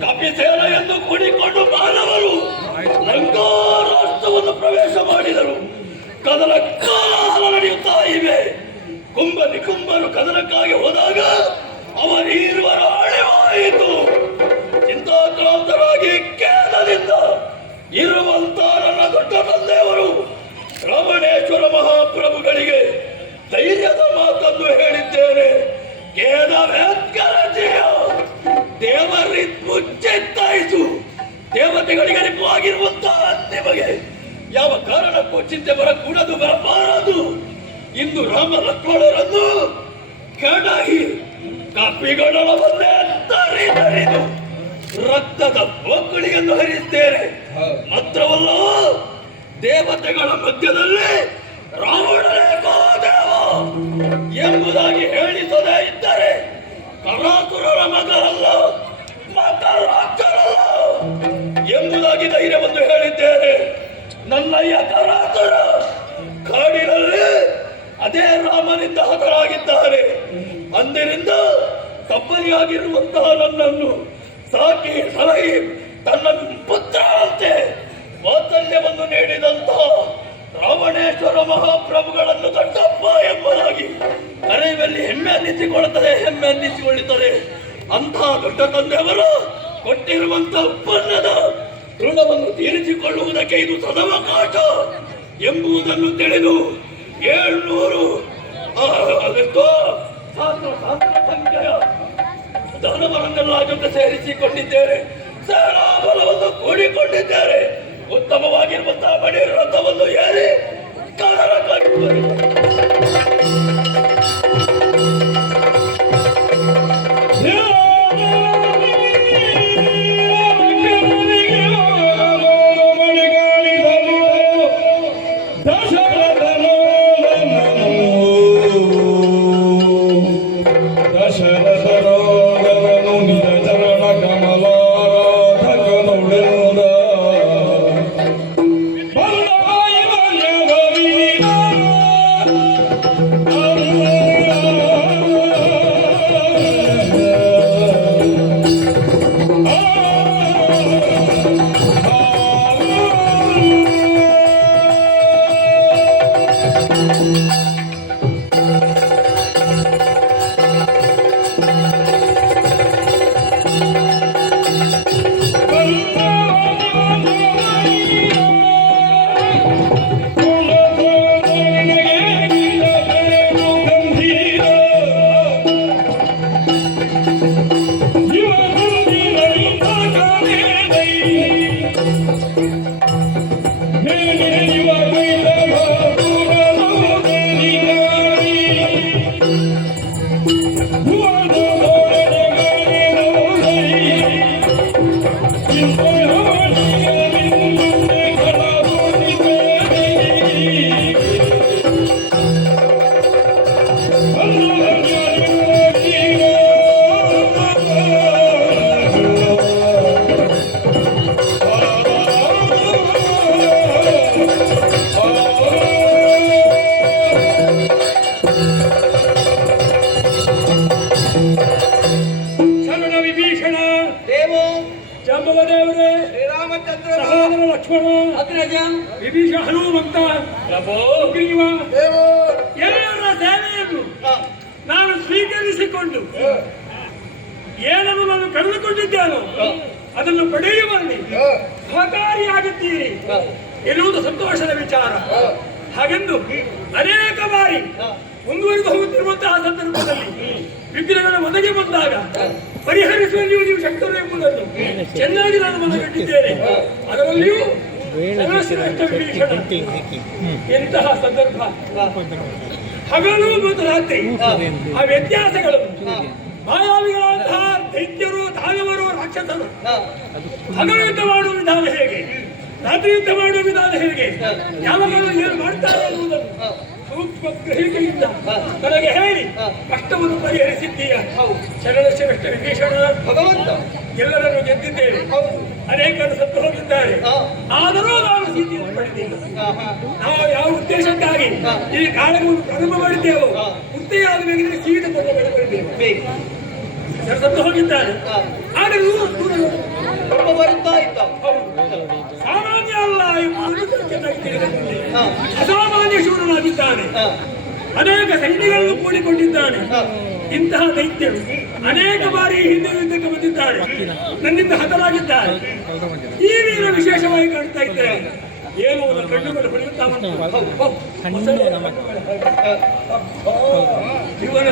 ಕಪಿಸೇನ ಎಂದು ಕೂಡಿಕೊಂಡು ಮಾನವರು ಲಂಕಾ ರಾಷ್ಟ್ರವನ್ನು ಪ್ರವೇಶ ಮಾಡಿದರು. ಕದನ ಕಾಲ ನಡೆಯುತ್ತಾ ಇವೆ. ಕುಂಭ ನಿಕುಂಭರು ಕದನಕ್ಕಾಗಿ ಹೋದಾಗ ಅವರೀರುವರ ಅಳಿವಾಯಿತು. ಚಿಂತಾಕ್ರಾಂತರಾಗಿ ಕೇಂದ್ರದಿಂದ ಇರುವಂತ ನನ್ನ ದೊಡ್ಡ ತಂದೆಯವರು ರಮಣೇಶ್ವರ ಮಹಾಪ್ರಭುಗಳಿಗೆ ಧೈರ್ಯದ ಮಾತನ್ನು ಹೇಳಿದ್ದೇನೆ. ದೇವರಿ ಮುಚ್ಚೆತ್ತಾಯಿತು. ದೇವತೆಗಳಿಗೆ ಅರಿವಾಗಿರುವಂತಹ ನಿಮಗೆ ಯಾವ ಕಾರಣಕ್ಕೂ ಚಿಂತೆ ಬರಕೂಡದು, ಬರಬಾರದು. ಇಂದು ರಾಮ ಲಕ್ಷ್ಮಣರನ್ನು ಕಡಹಿ ಕಪಿಗಳವನ್ನೇ ತರಿದು ರಕ್ತದ ಮಕ್ಕಳಿಗೆಂದು ಹರಿಸ್ತೇನೆ. ಮಾತ್ರವಲ್ಲ, ದೇವತೆಗಳ ಮಧ್ಯದಲ್ಲಿ ರಾವಣನೇ ದೇವ ಎಂಬುದಾಗಿ ಹೇಳಿಸದೇ ಇದ್ದರೆ ಕರಾಸುರರ ಮಗರಲ್ಲ, ಮಕರಾಕ್ಷರಲ್ಲ ಎಂಬುದಾಗಿ ಧೈರ್ಯವನ್ನು ಹೇಳಿದ್ದೇನೆ. ನನ್ನಯ್ಯ ಕರಾಸುರ ಕಾಡಿನಲ್ಲಿ ಅದೇ ರಾಮನಿಂದ ಹತರಾಗಿದ್ದಾರೆ. ಅಂದಿನಿಂದ ತಪ್ಪಲಿಯಾಗಿರುವಂತಹ ನನ್ನನ್ನು ಸಾಕಿ ಸಲಹಿ ತನ್ನ ಪುತ್ರರಂತೆ ವಾತ್ಸಲ್ಯವನ್ನು ನೀಡಿದಂತಹ ರಾವಣೇಶ್ವರ ಮಹಾಪ್ರಭುಗಳನ್ನು ದೊಡ್ಡಪ್ಪ ಎಂಬುದಾಗಿ ಕರೆಯುವಲ್ಲಿ ಹೆಮ್ಮೆ ಅನ್ನಿಸಿಕೊಳ್ಳುತ್ತದೆ. ಅಂತಹ ದೊಡ್ಡ ತಂದೆಯವರು ಕೊಟ್ಟಿರುವಂತಹ ಉತ್ಪನ್ನದ ಋಣವನ್ನು ತೀರಿಸಿಕೊಳ್ಳುವುದಕ್ಕೆ ಇದು ಸದವಕಾಶ ಎಂಬುದನ್ನು ತಿಳಿದು 700 ಸಂಖ್ಯೆಯ ದಾನವರನ್ನೆಲ್ಲ ಜೊತೆ ಸೇರಿಸಿಕೊಂಡಿದ್ದೇನೆ. ಸೇನಾಬಲವನ್ನು ಕೂಡಿಕೊಂಡಿದ್ದೇನೆ. ಉತ್ತಮವಾಗಿರುವಂತಹ ಬಡಿ ರಥವನ್ನು ಏರಿ ಕದನ ಕಟ್ಟುವರು. ವಿಭೀಷ ಹನುಮಂತ ಸುಗ್ರೀವ ಎಲ್ಲರ ಸೇವೆಯನ್ನು ನಾನು ಸ್ವೀಕರಿಸಿಕೊಂಡು ಏನನ್ನು ನಾನು ಕಳೆದುಕೊಂಡಿದ್ದೇನೋ ಅದನ್ನು ಪಡೆಯುವಲ್ಲಿ ಸಹಕಾರಿಯಾಗುತ್ತೀರಿ ಎನ್ನುವುದು ಸಂತೋಷದ ವಿಚಾರ. ಹಾಗೆಂದು ಅನೇಕ ಬಾರಿ ಮುಂದುವರಿದು ಹೋಗುತ್ತಿರುವಂತಹ ಸಂದರ್ಭದಲ್ಲಿ ವಿಘ್ನಗಳು ಒದಗಿ ಬಂದಾಗ ಪರಿಹರಿಸುವಲ್ಲಿಯೂ ನೀವು ಶಕ್ತರು ಎಂಬುದನ್ನು ಚೆನ್ನಾಗಿ ನಾನು ಮನಗಂಡಿದ್ದೇನೆ. ಅದರಲ್ಲಿಯೂ ಸರ್ವಶ್ರೇಷ್ಠ ವಿಭೀಷಣ ಎಂತಹ ಸಂದರ್ಭ, ಹಗಲು ಮತ್ತು ರಾತ್ರಿ ಆ ವ್ಯತ್ಯಾಸಗಳು, ಮಾಯಾವಿಗಳಂತಹ ದೈತ್ಯರು, ದಾನವರು, ರಾಕ್ಷಸರು ಹಗಲು ಯುದ್ಧ ಮಾಡುವ ವಿಧಾನ ಹೇಗೆ, ರಾತ್ರಿ ಯುದ್ಧ ಮಾಡುವ ವಿಧಾನ ಹೇಗೆ, ಯಾವಾಗ ಏನು ಮಾಡ್ತಾರೆ ಎನ್ನುವುದನ್ನು ಸೂಕ್ಷ್ಮ ಗ್ರಹಿಕೆಯಿಂದ ನನಗೆ ಹೇಳಿ ಕಷ್ಟವನ್ನು ಪರಿಹರಿಸಿದ್ದೀಯ. ಶರಣಶ್ರೇಷ್ಠ ವಿಭೀಷಣ ಭಗವಂತ, ಎಲ್ಲರನ್ನು ಗೆದ್ದಿದ್ದೇವೆ, ಅನೇಕರು ಸತ್ತು ಹೋಗಿದ್ದಾರೆ, ಆದರೂ ನಾವು ಸೀತೆಯನ್ನು ಪಡೆದಿಲ್ಲ. ನಾವು ಯಾವ ಉದ್ದೇಶಕ್ಕಾಗಿ ಈ ಕಾಳಗವನ್ನು ಪ್ರಾರಂಭ ಮಾಡಿದ್ದೇವೆ, ಮುಕ್ತಿಯಾದ ಮೇಲೆ ಸೀತೆ ತಂದು ಬೆಳೆದಿದ್ದೇವೆ. ಸತ್ತು ಹೋಗಿದ್ದಾರೆ, ಆದರೆ ಬರುತ್ತಾ ಇದ್ದ ಸಾಮಾನ್ಯ ಅಲ್ಲ ಎಂಬುದನ್ನು ಚೆನ್ನಾಗಿ ತಿಳಿದಿದ್ದೇನೆ. ಅಸಾಮಾನ್ಯ ಶೂರನಾಗಿದ್ದಾನೆ, ಅನೇಕ ಸೈನ್ಯಗಳನ್ನು ಕೂಡಿಕೊಂಡಿದ್ದಾನೆ. ಇಂತಹ ದೈತ್ಯರು ಅನೇಕ ಬಾರಿ ಹಿಂದೆ ಯುದ್ಧಕ್ಕೆ ಬಂದಿದ್ದಾರೆ, ನನ್ನಿಂದ ಹತರಾಗಿದ್ದಾರೆ. ಈ ವೀರ ವಿಶೇಷವಾಗಿ ಕಾಣ್ತಾ ಇದ್ದೇನೆ. ಏನು ಕಣ್ಣುಗಳು ಹೊಳೆಯುತ್ತಾ ಇವನ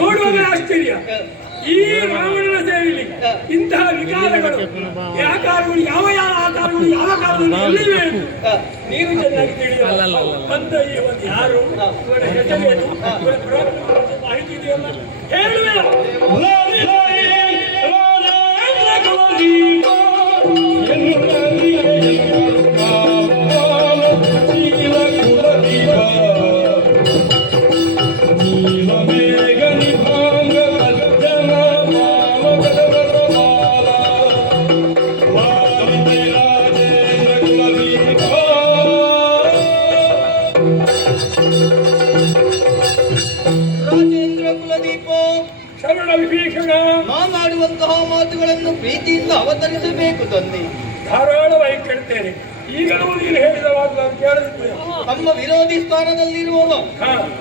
ನೋಡುವಾಗ ಆಶ್ಚರ್ಯ. ಈ ರಾವಣನ ಸೇವೆಯಲ್ಲಿ ಇಂತಹ ವಿಕಾರಗಳು, ಆಕಾರಗಳು, ಯಾವ ಯಾವ ಆಕಾರಗಳು ಯಾವ ಕಾಲದಲ್ಲಿ ಎಲ್ಲಿವೆ ನೀನು ಚೆನ್ನಾಗಿ ತಿಳಿಯಲ್ಲ. ಬಂದ ಇವತ್ತು ಯಾರು, ಇವರ ಹೆಸರೇನು, ಇವರ ಮಾಹಿತಿ ಇದೆಯಲ್ಲ ಹೇಳುವೆ. ಮಾತನಾಡುವಂತಹ ಮಾತುಗಳನ್ನು ಪ್ರೀತಿಯಿಂದ ಅವತರಿಸಬೇಕು ತಂದೆ. ಧಾರಾಳವಾಗಿ ಕೇಳ್ತೇನೆ. ಈಗಲೂ ನೀನು ಹೇಳಿದ ಮಾತುಗಳನ್ನು ಕೇಳಿದ್ದೇನೆ. ನಮ್ಮ ವಿರೋಧಿ ಸ್ಥಾನದಲ್ಲಿರುವವ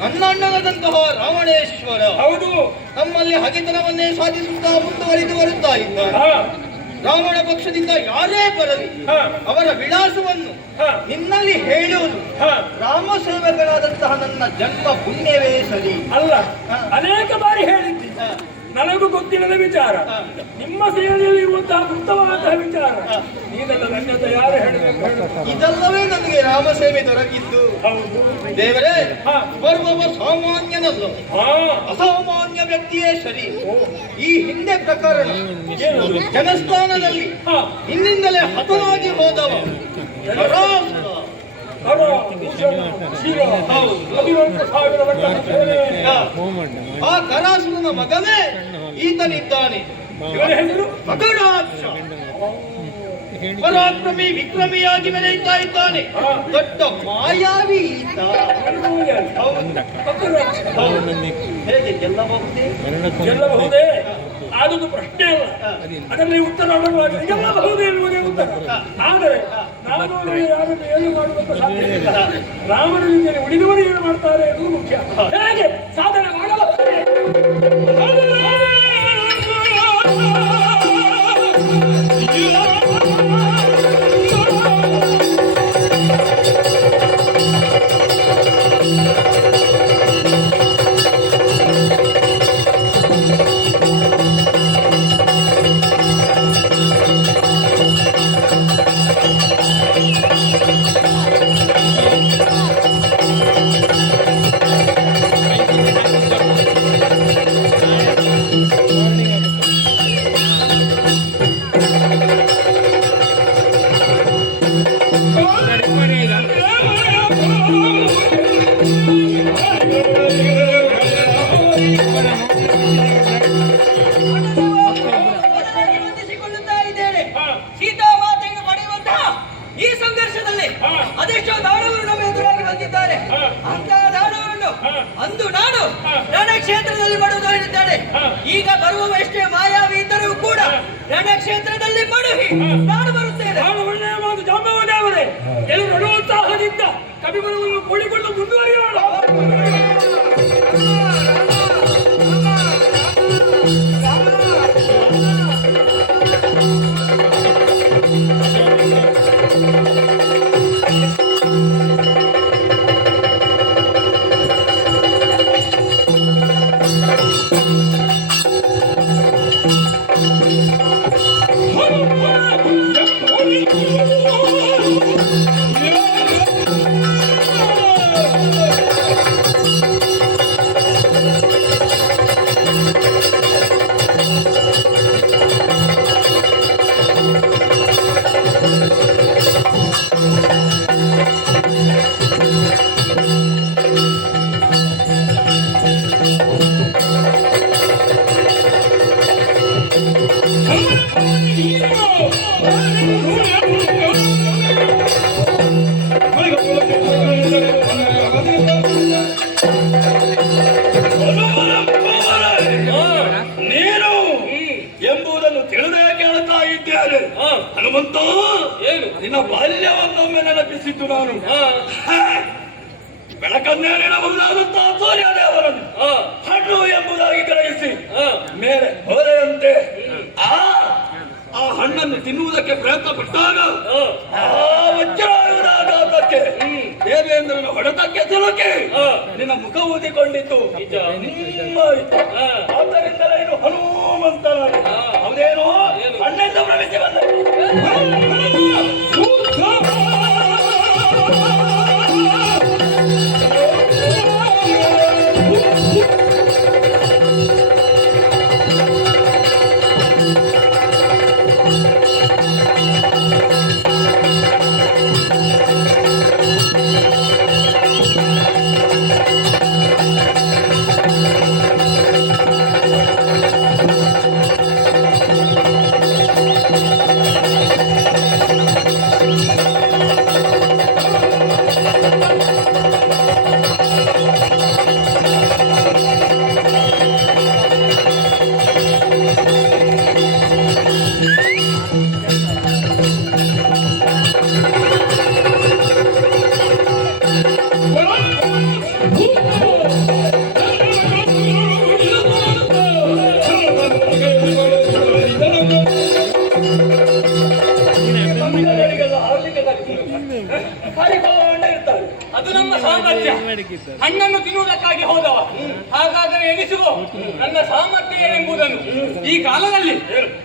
ಅಣ್ಣಣ್ಣನದಂತಹ ರಾವಣೇಶ್ವರ ಹೌದು, ನಮ್ಮಲ್ಲಿ ಹಗೆತನವನ್ನೇ ಸಾಧಿಸುತ್ತಾ ಮುಂದುವರಿದು ಬರುತ್ತಾ ಇದ್ದಾರೆ. ರಾವಣ ಪಕ್ಷದಿಂದ ಯಾರೇ ಬರಲಿ ಅವರ ವಿಳಾಸವನ್ನು ನಿನ್ನಲ್ಲಿ ಹೇಳುವುದು ರಾಮ ಸೇವಕನಾದಂತಹ ನನ್ನ ಜನ್ಮ ಪುಣ್ಯವೇ ಸರಿ ಅಲ್ಲ. ಅನೇಕ ಬಾರಿ ಹೇಳಿದ್ದಿ, ನನಗೂ ಗೊತ್ತಿಲ್ಲದ ವಿಚಾರ, ನಿಮ್ಮ ಸೇವೆಯಲ್ಲಿ ಇರುವಂತಹ ಗುಪ್ತವಾದಂತಹ ವಿಚಾರ. ನೀನಲ್ಲ ನನ್ನಂತ ಯಾರು ಹೇಳಬೇಕು ಹೇಳು. ಇದಲ್ಲವೇ ನನಗೆ ರಾಮ ಸೇವೆ ದೊರಕಿದ್ದು. ದೇವರೇ, ಬರುವವ ಸಾಮಾನ್ಯನಲ್ಲ, ಅಸಾಮಾನ್ಯ ವ್ಯಕ್ತಿಯೇ ಸರಿ. ಈ ಹಿಂದೆ ಪ್ರಕರಣ ಜನಸ್ಥಾನದಲ್ಲಿ ಹಿಂದಿಂದಲೇ ಹತನಾಗಿ ಹೋದವ ಆ ಕರಾಸುರನ ಮಗನೇ ಈತನಿದ್ದಾನೆ. ಇವರ ಹೆಸರು ಮಕರಾಕ್ಷ. ಪರಾಕ್ರಮಿ ವಿಕ್ರಮಿಯಾಗಿ ಮೆರೆಯುತ್ತಾ ಇದ್ದಾನೆ. ದೊಡ್ಡ ಮಾಯಾವಿ ಈತ. ಹೇಗೆ ಗೆಲ್ಲಬಹುದೇ? ಗೆಲ್ಲಬಹುದೇ? ಅದೊಂದು ಪ್ರಶ್ನೆ ಅಲ್ಲ, ಅದರಲ್ಲಿ ಉತ್ತರ ಗೆಲ್ಲಬಹುದೇ ಎನ್ನುವುದೇ ಉತ್ತರ. ಆದರೆ ನಾನು ಯಾರನ್ನು ಏನು ಮಾಡುವಂತ ಸಾಧ್ಯ ಇಲ್ಲ. ರಾಮನ ಜೊತೆ ಉಳಿದವರು ಏನು ಮಾಡ್ತಾರೆ ಎನ್ನುವುದು ಮುಖ್ಯ. ಹೇಗೆ ಸಾಧನೆ ಮಾಡಬಹುದು? ಅದೆಷ್ಟೋ ದಾನವರು ನಮ್ಮ ಎದುರಾಗಿ ಬಂದಿದ್ದಾರೆ. ಅಂತಹ ದಾನವನ್ನು ಅಂದು ನಾನು ರಣಕ್ಷೇತ್ರದಲ್ಲಿ ಮಾಡುವುದು ಹೇಳಿದ್ದಾನೆ. ಈಗ ಬರುವ ಎಷ್ಟೇ ಮಾಯಾವಿ ಇದ್ದರೂ ಕೂಡ ರಣಕ್ಷೇತ್ರದಲ್ಲಿ ಮಡುಹಿ ನಾನು ಬರುತ್ತೇನೆ. ಒಳ್ಳೆಯ ಮಾತು ಜಾಂಬವದೇವರೇ, ಎಲ್ಲರೂ ರಣೋತ್ಸಾಹದಿಂದ ಕವಿಗಳನ್ನು ಕೂಡಿಕೊಂಡು ಮುಂದುವರಿಯೋಣ. ನೀನು ಎಂಬುದನ್ನು ತಿಳಿದೇ ಕೇಳ್ತಾ ಇದ್ದೇನೆ. ಹನುಮಂತ, ಏನು? ನಿನ್ನ ಬಾಲ್ಯವನ್ನೊಮ್ಮೆ ನೆನಪಿಸಿದ್ದು ನಾನು. ಬೆಳಕನ್ನೇ ನೆನಬಹುದಾದಂತಹ ಸೂರ್ಯದೇವರನ್ನು ಹಣ್ಣು ಎಂಬುದಾಗಿ ಗ್ರಹಿಸಿ ಮೇಲೆ ಹೊರೆಯಂತೆ ಆ ಹಣ್ಣನ್ನು ತಿನ್ನುವುದಕ್ಕೆ ಪ್ರಯತ್ನ ಪಟ್ಟಾಗ ಆ ವಜ್ರಾಯುಧಾಘಾತಕ್ಕೆ ದೇವೇಂದ್ರನ ಹೊಡೆತಕ್ಕೆ ಸಿಲುಕಿ ನಿನ್ನ ಮುಖ ಊದಿಕೊಂಡಿತ್ತು. ಆದ್ದರಿಂದಲೇ ಇನ್ನು ಹನುಮಂತನಾದ ಹೌದೇನೋ ಹಣ್ಣೆಂದ ಭ್ರಮಿಸಿ ಬಂದ. ಅದು ನಮ್ಮ ಸಾಮರ್ಥ್ಯ. ಹಣ್ಣನ್ನು ತಿನ್ನುವುದಕ್ಕಾಗಿ ಹೋದವ. ಹಾಗಾದರೆ ಎನಿಸುವ ನನ್ನ ಸಾಮರ್ಥ್ಯ ಏನೆಂಬುದನ್ನು ಈ ಕಾಲದಲ್ಲಿ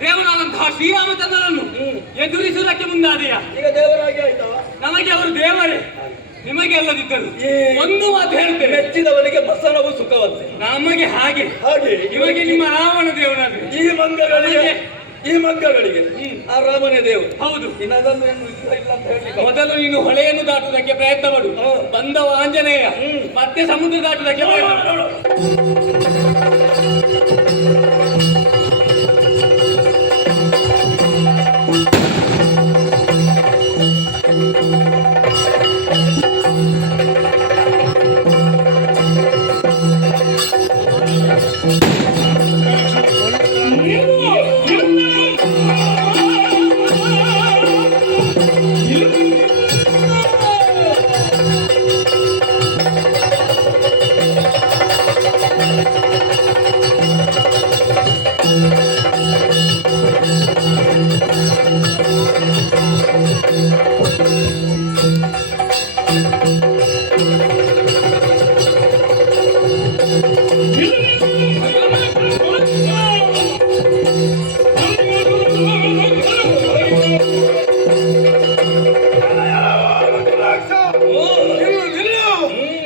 ದೇವರಾದಂತಹ ಶ್ರೀರಾಮಚಂದ್ರನನ್ನು ಎದುರಿಸುವುದಕ್ಕೆ ಮುಂದಾದೆಯ. ಈಗ ದೇವರಾಗಿ ಆಯ್ತವ. ನಮಗೆ ಅವರು ದೇವರೇ, ನಿಮಗೆ ಅಲ್ಲದಿದ್ದರು. ಒಂದು ಮಾತು ಹೇಳ್ತೇವೆ, ಮೆಚ್ಚಿದವನಿಗೆ ಬಸನವು ಸುಖವಂತೆ. ನಮಗೆ ಹಾಗೆ ಇವಾಗ ನಿಮ್ಮ ರಾವಣ ದೇವನಾದ್ರೆ ಈ ಮಂಗಗಳಿಗೆ ಆ ರಾಮನೇ ದೇವರು. ಹೌದು. ಇನ್ನದನ್ನು ಇಲ್ಲ ಅಂತ ಹೇಳಿ ಮೊದಲು ನೀನು ಹೊಳೆಯನ್ನು ದಾಟುವುದಕ್ಕೆ ಪ್ರಯತ್ನ ಪಡು. ಬಂದವ ಆಂಜನೇಯ, ಮತ್ತೆ ಸಮುದ್ರ ದಾಟುವುದಕ್ಕೆ ಪ್ರಯತ್ನ ಪಡು.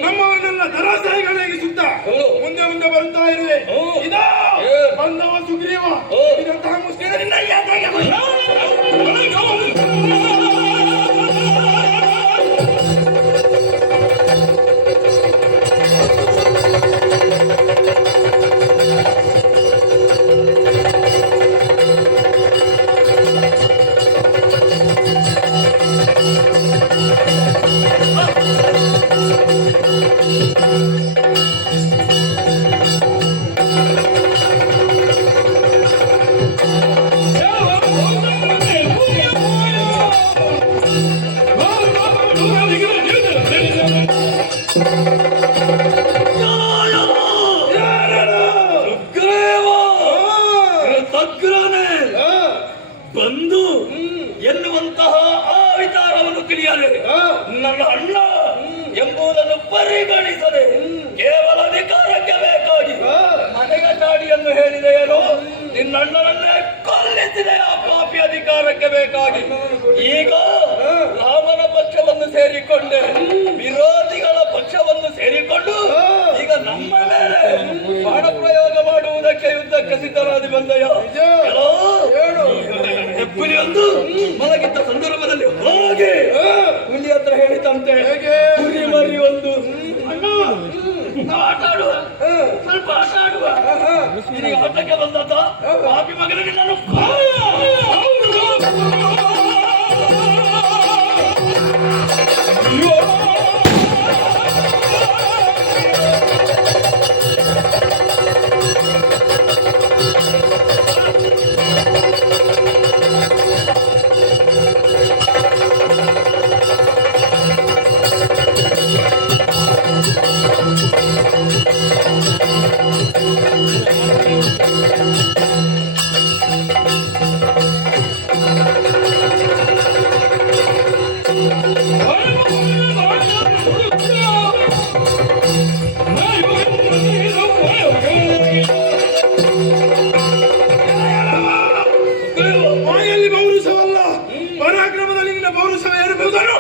ನಮ್ಮವರನ್ನೆಲ್ಲ ಧರಾಸಾಯಿಗಳಿಗೆ ಸುತ್ತ ಮುಂದೆ ಮುಂದೆ ಬರುತ್ತಾ ಇರುವೆ. ಇದೋ ಬಂದವ ಸುಗ್ರೀವ. ಇದಂತಹ ಮುಸ್ಲಿಮರನ್ನ ಯಾಕಾಗಿ ಬಂದು ಎನ್ನುವಂತಹ ಆ ವಿಚಾರವನ್ನು ತಿಳಿಯದೆ ನನ್ನ ಅಣ್ಣ ಎಂಬುದನ್ನು ಪರಿಗಣಿಸದೆ ಕೇವಲ ಅಧಿಕಾರಕ್ಕೆ ಬೇಕಾಗಿ ಮನೆಗೆ ಚಾಡಿಯನ್ನು ಹೇಳಿದೆಯೇನೋ ನಿನ್ನ ಅಣ್ಣನನ್ನೇ ಕೊಲ್ಲಿಸಿದೆ ಆ ಪಾಪಿ ಅಧಿಕಾರಕ್ಕೆ ಬೇಕಾಗಿ. ಈಗ ರಾಮನ ಪಕ್ಷವನ್ನು ಸೇರಿಕೊಂಡೆ, ವಿರೋಧಿಗಳ ಪಕ್ಷವನ್ನು ಸೇರಿಕೊಂಡು ಈಗ ನಮ್ಮ ಮೇಲೆ ಬಾಣ ಪ್ರಯೋಗ ಮಾಡುವುದಕ್ಕೆ ಯುದ್ಧಕ್ಕೆ ಸಿದ್ಧರಾಗಿ ಬಂದೆಯ. ಹೆಪ್ಪುಲಿಯೊಂದು ಮಲಗಿದ್ದ ಸಂದರ್ಭದಲ್ಲಿ ಹೋಗಿ ನಿನಗೆ ಆಟಕ್ಕೆ ಬಂದದ್ದ ಪಾಪಿ ಮಗನಿಗೆ ನಾನು ಮಾಯಲ್ಲಿ ಪೌರುಷವಲ್ಲ, ಪರಾಕ್ರಮದಲ್ಲಿ ನಿನ್ನ ಪೌರುಷವ ಏರಬಹುದನ್ನು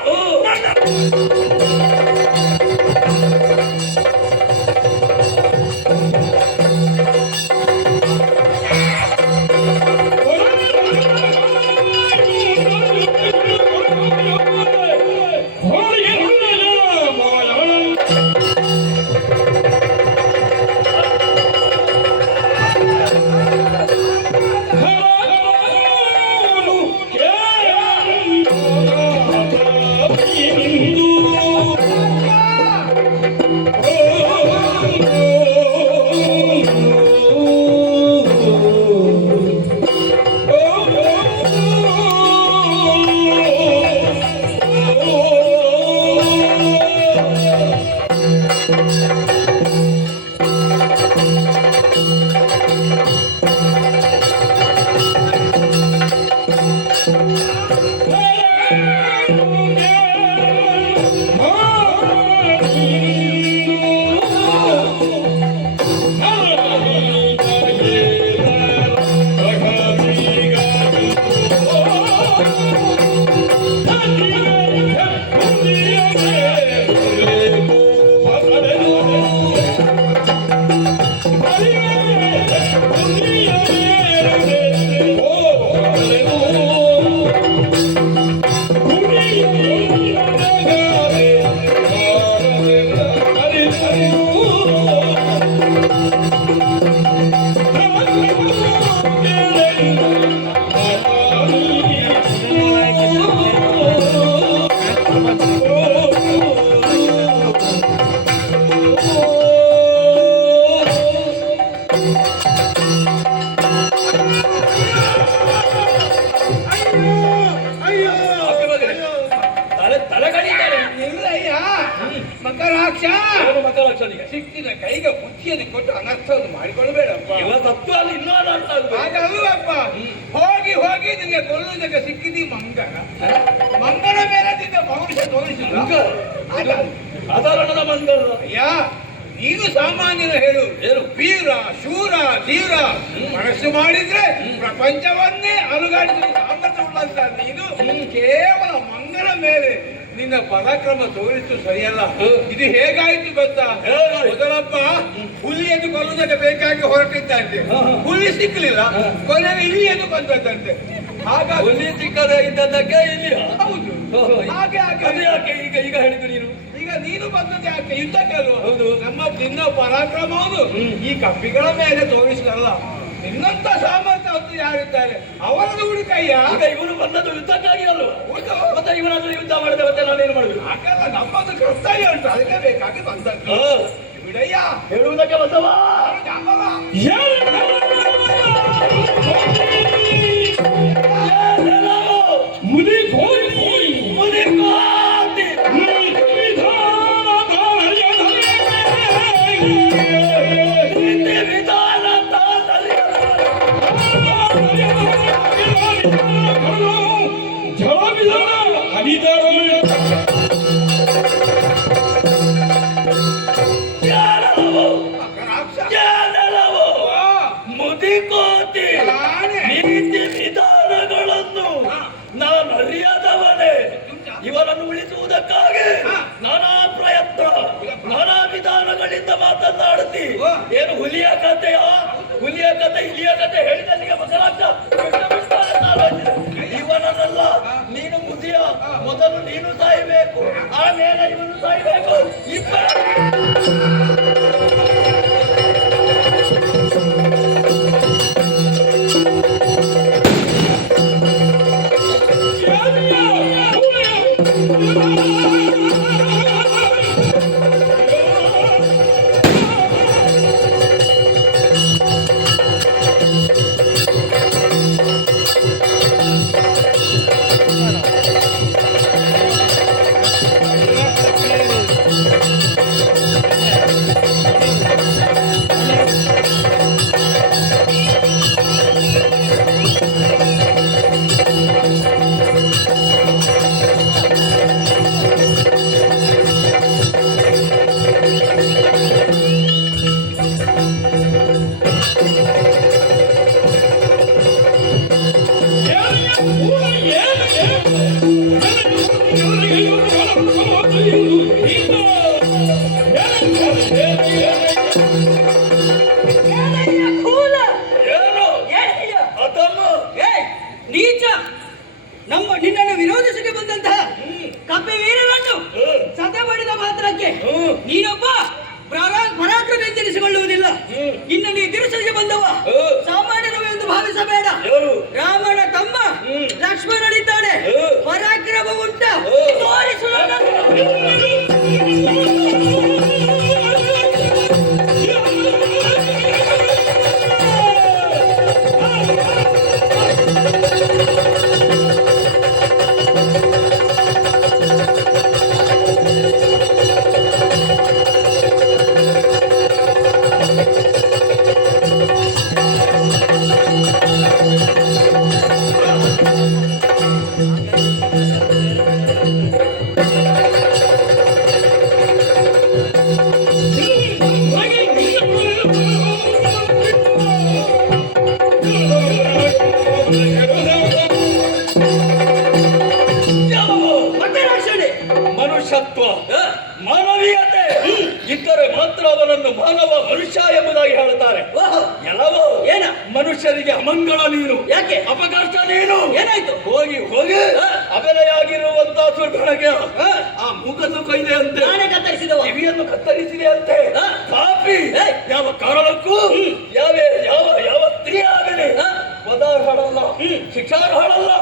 ಮಕ್ಕಳಾಕ್ಷನಿಗೆ ಸಿಕ್ಕಿದ ಕೈಗೆ ಬುದ್ಧಿಯನ್ನು ಕೊಟ್ಟು ಅನರ್ಥವನ್ನು ಮಾಡಿಕೊಳ್ಳಬೇಡಪ್ಪ. ಇವ ತತ್ವ ಅಲ್ಲಿ ಇನ್ನೂ ಅನರ್ಥ ಆಗುದು. ಹಾಗಲ್ಲಪ್ಪ, ಹೋಗಿ ಹೋಗಿ ನಿಮಗೆ ಕೊಲ್ಲುವುದಕ್ಕೆ ಸಿಕ್ಕಿದಿ ಮಂಗನ. ಮಂಗನ ಮೇಲೆ ನಿನ್ನ ಪೌರುಷ ತೋರಿಸಿದ ಸಾಧಾರಣದ ಮಂಗನ. ಅಯ್ಯ, ನೀನು ಸಾಮಾನ್ಯನ ಹೇಳು, ಏನು ವೀರ ಶೂರ ಧೀರ, ಮನಸ್ಸು ಮಾಡಿದ್ರೆ ಪ್ರಪಂಚವನ್ನೇ ಅಲುಗಾಡಿಸುವ ಸಾಮರ್ಥ್ಯ ಉಳ್ಳಂತ ನೀನು ಕೇವಲ ಮಂಗನ ಮೇಲೆ ನಿನ್ನ ಪರಾಕ್ರಮ ತೋರಿಸು ಸರಿಯಲ್ಲ. ಇದು ಹೇಗಾಯ್ತು ಗೊತ್ತಾ? ಮೊದಲಪ್ಪ ಹುಲಿಯನ್ನು ಕೊಲ್ಲುವುದಕ್ಕೆ ಬೇಕಾಗಿ ಹೊರಟಿದ್ದಂತೆ, ಹುಲಿ ಸಿಕ್ಕಲಿಲ್ಲ, ಕೊನೆಗೆ ಇಲಿಯನ್ನು ಕೊಂದಂತೆ. ಹಾಗಾಗಿ ಹುಲಿ ಸಿಕ್ಕದೆ ಇದ್ದದ್ದಕ್ಕೆ ಇಲ್ಲಿ ಹೌದು, ಹಾಗೆ ಅದು ಹಾಗೆ ಯಾಕೆ ಈಗ ಈಗ ಹೇಳಿದ್ದು ನೀನು? ಈಗ ನೀನು ಬಂದದ್ದು ಯಾಕೆ? ಯುದ್ಧಕ್ಕೆ ಅಲ್ವಾ? ಹೌದು. ನಿನ್ನ ಪರಾಕ್ರಮವನ್ನು ಈ ಕಪ್ಪಿಗಳ ಮೇಲೆ ತೋರಿಸಲ್ಲ. ನಿನ್ನಂತ ಸಾಮರ್ಥ್ಯ ಹೊತ್ತು ಯಾರಿದ್ದಾರೆ ಅವರದ್ದು ಹುಡುಕಯ್ಯ. ಈಗ ಇವನು ಬಂದದ್ದು ಯುದ್ಧಕ್ಕಾಗಿ ಅಲ್ವಾ? ಮತ್ತೆ ಇವನಾದ್ರೂ ಯುದ್ಧ ಮಾಡಿದ ಮತ್ತೆ ನಾನೇನು ಮಾಡಬೇಕು? ಹಾಗೆಲ್ಲ ನಮ್ಮದು ಕರ್ತವ್ಯ ಉಂಟು, ಅದಕ್ಕೆ ಬೇಕಾಗಿ ಬಂದದ್ದು. ಬಿಡಯ್ಯ, ಹೇಳುವುದಕ್ಕೆ ಬಂದವ ಜಾಂಬವ. ಮುದಿ ಕೋರಿ ಮುದಿ ಕೋಟಿ ಮುದಿಕೋತಿ ನೀತಿ ವಿಧಾನಗಳನ್ನು ನಾನು ಅರಿಯದವನೇ. ಇವರನ್ನು ಉಳಿಸುವುದಕ್ಕಾಗಿ ನಾನಾ ಪ್ರಯತ್ನ ನಾನಾ ವಿಧಾನಗಳಿಂದ ಮಾತನಾಡುತ್ತಿ. ಏನು ಹುಲಿಯ ಕಥೆಯ? ಹುಲಿಯ ಕಥೆ ಇಲಿಯ ಕಥೆ ಹೇಳಿದಲ್ಲಿಗೆ ಮಕ್ಕಳಾಗ್ತ ಇವನನ್ನೆಲ್ಲ ನೀನು ಮುದಿಯ ಮೊದಲು ನೀನು ಸಾಯಬೇಕು, ಆಮೇಲೆ ಇವನು ಸಾಯಬೇಕು. ಇಬ್ಬರು ಏನಯ್ಯ ಕೂಲ? ಏನು ಏನಯ್ಯ? ಅದಮ್ಮ ಏಯ್, ನೀಚ! ನಿನ್ನನ್ನು ವಿರೋಧಿಸಕ್ಕೆ ಬಂದಂತಹ ಕಪ್ಪಿ ವೀರರನ್ನು ಸದೆ ಮಾಡಿದ ಮಾತ್ರಕ್ಕೆ ನೀನೊಬ್ಬ ಪರಾಕ್ರಮ ಎಚ್ಚರಿಸಿಕೊಳ್ಳುವುದಿಲ್ಲ. ಇನ್ನು ನೀ ತಿರುಸಲಿಗೆ ಬಂದವ ಸಾಮಾನ್ಯನವ ಎಂದು ಭಾವಿಸಬೇಡ. ರಾಮನ ತಮ್ಮ ಲಕ್ಷ್ಮಣನಿದ್ದಾನೆ, ಪರಾಕ್ರಮ ಉಂಟ ತೋರಿಸುವ. ಮನುಷ್ಯತ್ವ, ಮಾನವೀಯತೆ ಇದ್ದರೆ ಮಾತ್ರ ಅವನನ್ನು ಮಾನವ ಮನುಷ್ಯ ಎಂಬುದಾಗಿ ಹೇಳುತ್ತಾರೆ. ಎಲ್ಲವೋ ಏನ ಮನುಷ್ಯರಿಗೆ ಅಮಂಗಳ ನೀನು, ಯಾಕೆ ಅಪಕಷ್ಟ ನೀನು. ಏನಾಯ್ತು? ಹೋಗಿ ಹೋಗಿ ಅಬಲೆಯಾಗಿರುವಂತ ಸುರ್ಭಣಗೆ ಆ ಮೂಗನ್ನು ಕೊಯ್ದೆ ಅಂತೆ, ನಾನೇ ಕತ್ತರಿಸಿದವ, ಕಿವಿಯನ್ನು ಕತ್ತರಿಸಿದೆ ಅಂತೆ. ಪಾಪಿ ಯಾವ ಕಾರಣಕ್ಕೂ ಯಾವ ಯಾವ ಯಾವ ಸ್ತ್ರೀ ಆಗಲಿ ಪದಾರ್ಹಳಲ್ಲ, ಶಿಕ್ಷಾರ್ಹಳಲ್ಲ.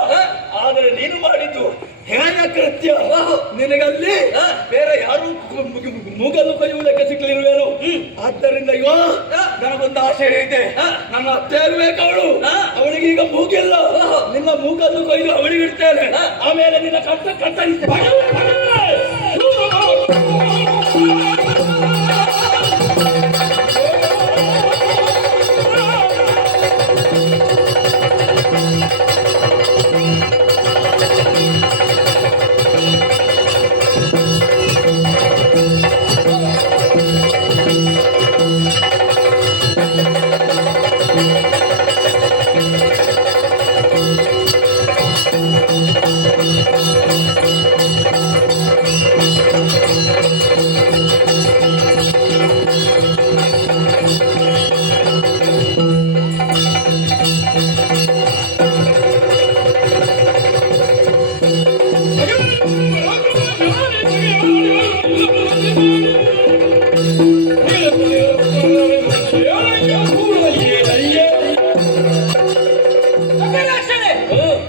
ಆದರೆ ನೀನು ಮಾಡಿದ್ದು ಹೇಯ ಕೃತ್ಯ. ನಿನಗಲ್ಲಿ ಬೇರೆ ಯಾರು ಮೂಗನ್ನು ಕೊಯ್ಯುವುದಕ್ಕೆ ಸಿಕ್ಕಲಿರುವೇನು. ಆದ್ದರಿಂದ ಇವ ನನಗೊಂದು ಆಸೆ ಇದೆ, ನನ್ನ ಅತ್ತೆ ಆಗ್ಬೇಕು ಅವಳು. ಅವಳಿಗೆ ಈಗ ಮೂಗಿಲ್ಲ, ನಿನ್ನ ಮೂಗನ್ನು ಕೊಯ್ದು ಅವಳಿಗೆ ಇಡ್ತೇನೆ. ಆಮೇಲೆ ನಿನ್ನ ಕತ್ತರಿಸ್ತೇನೆ.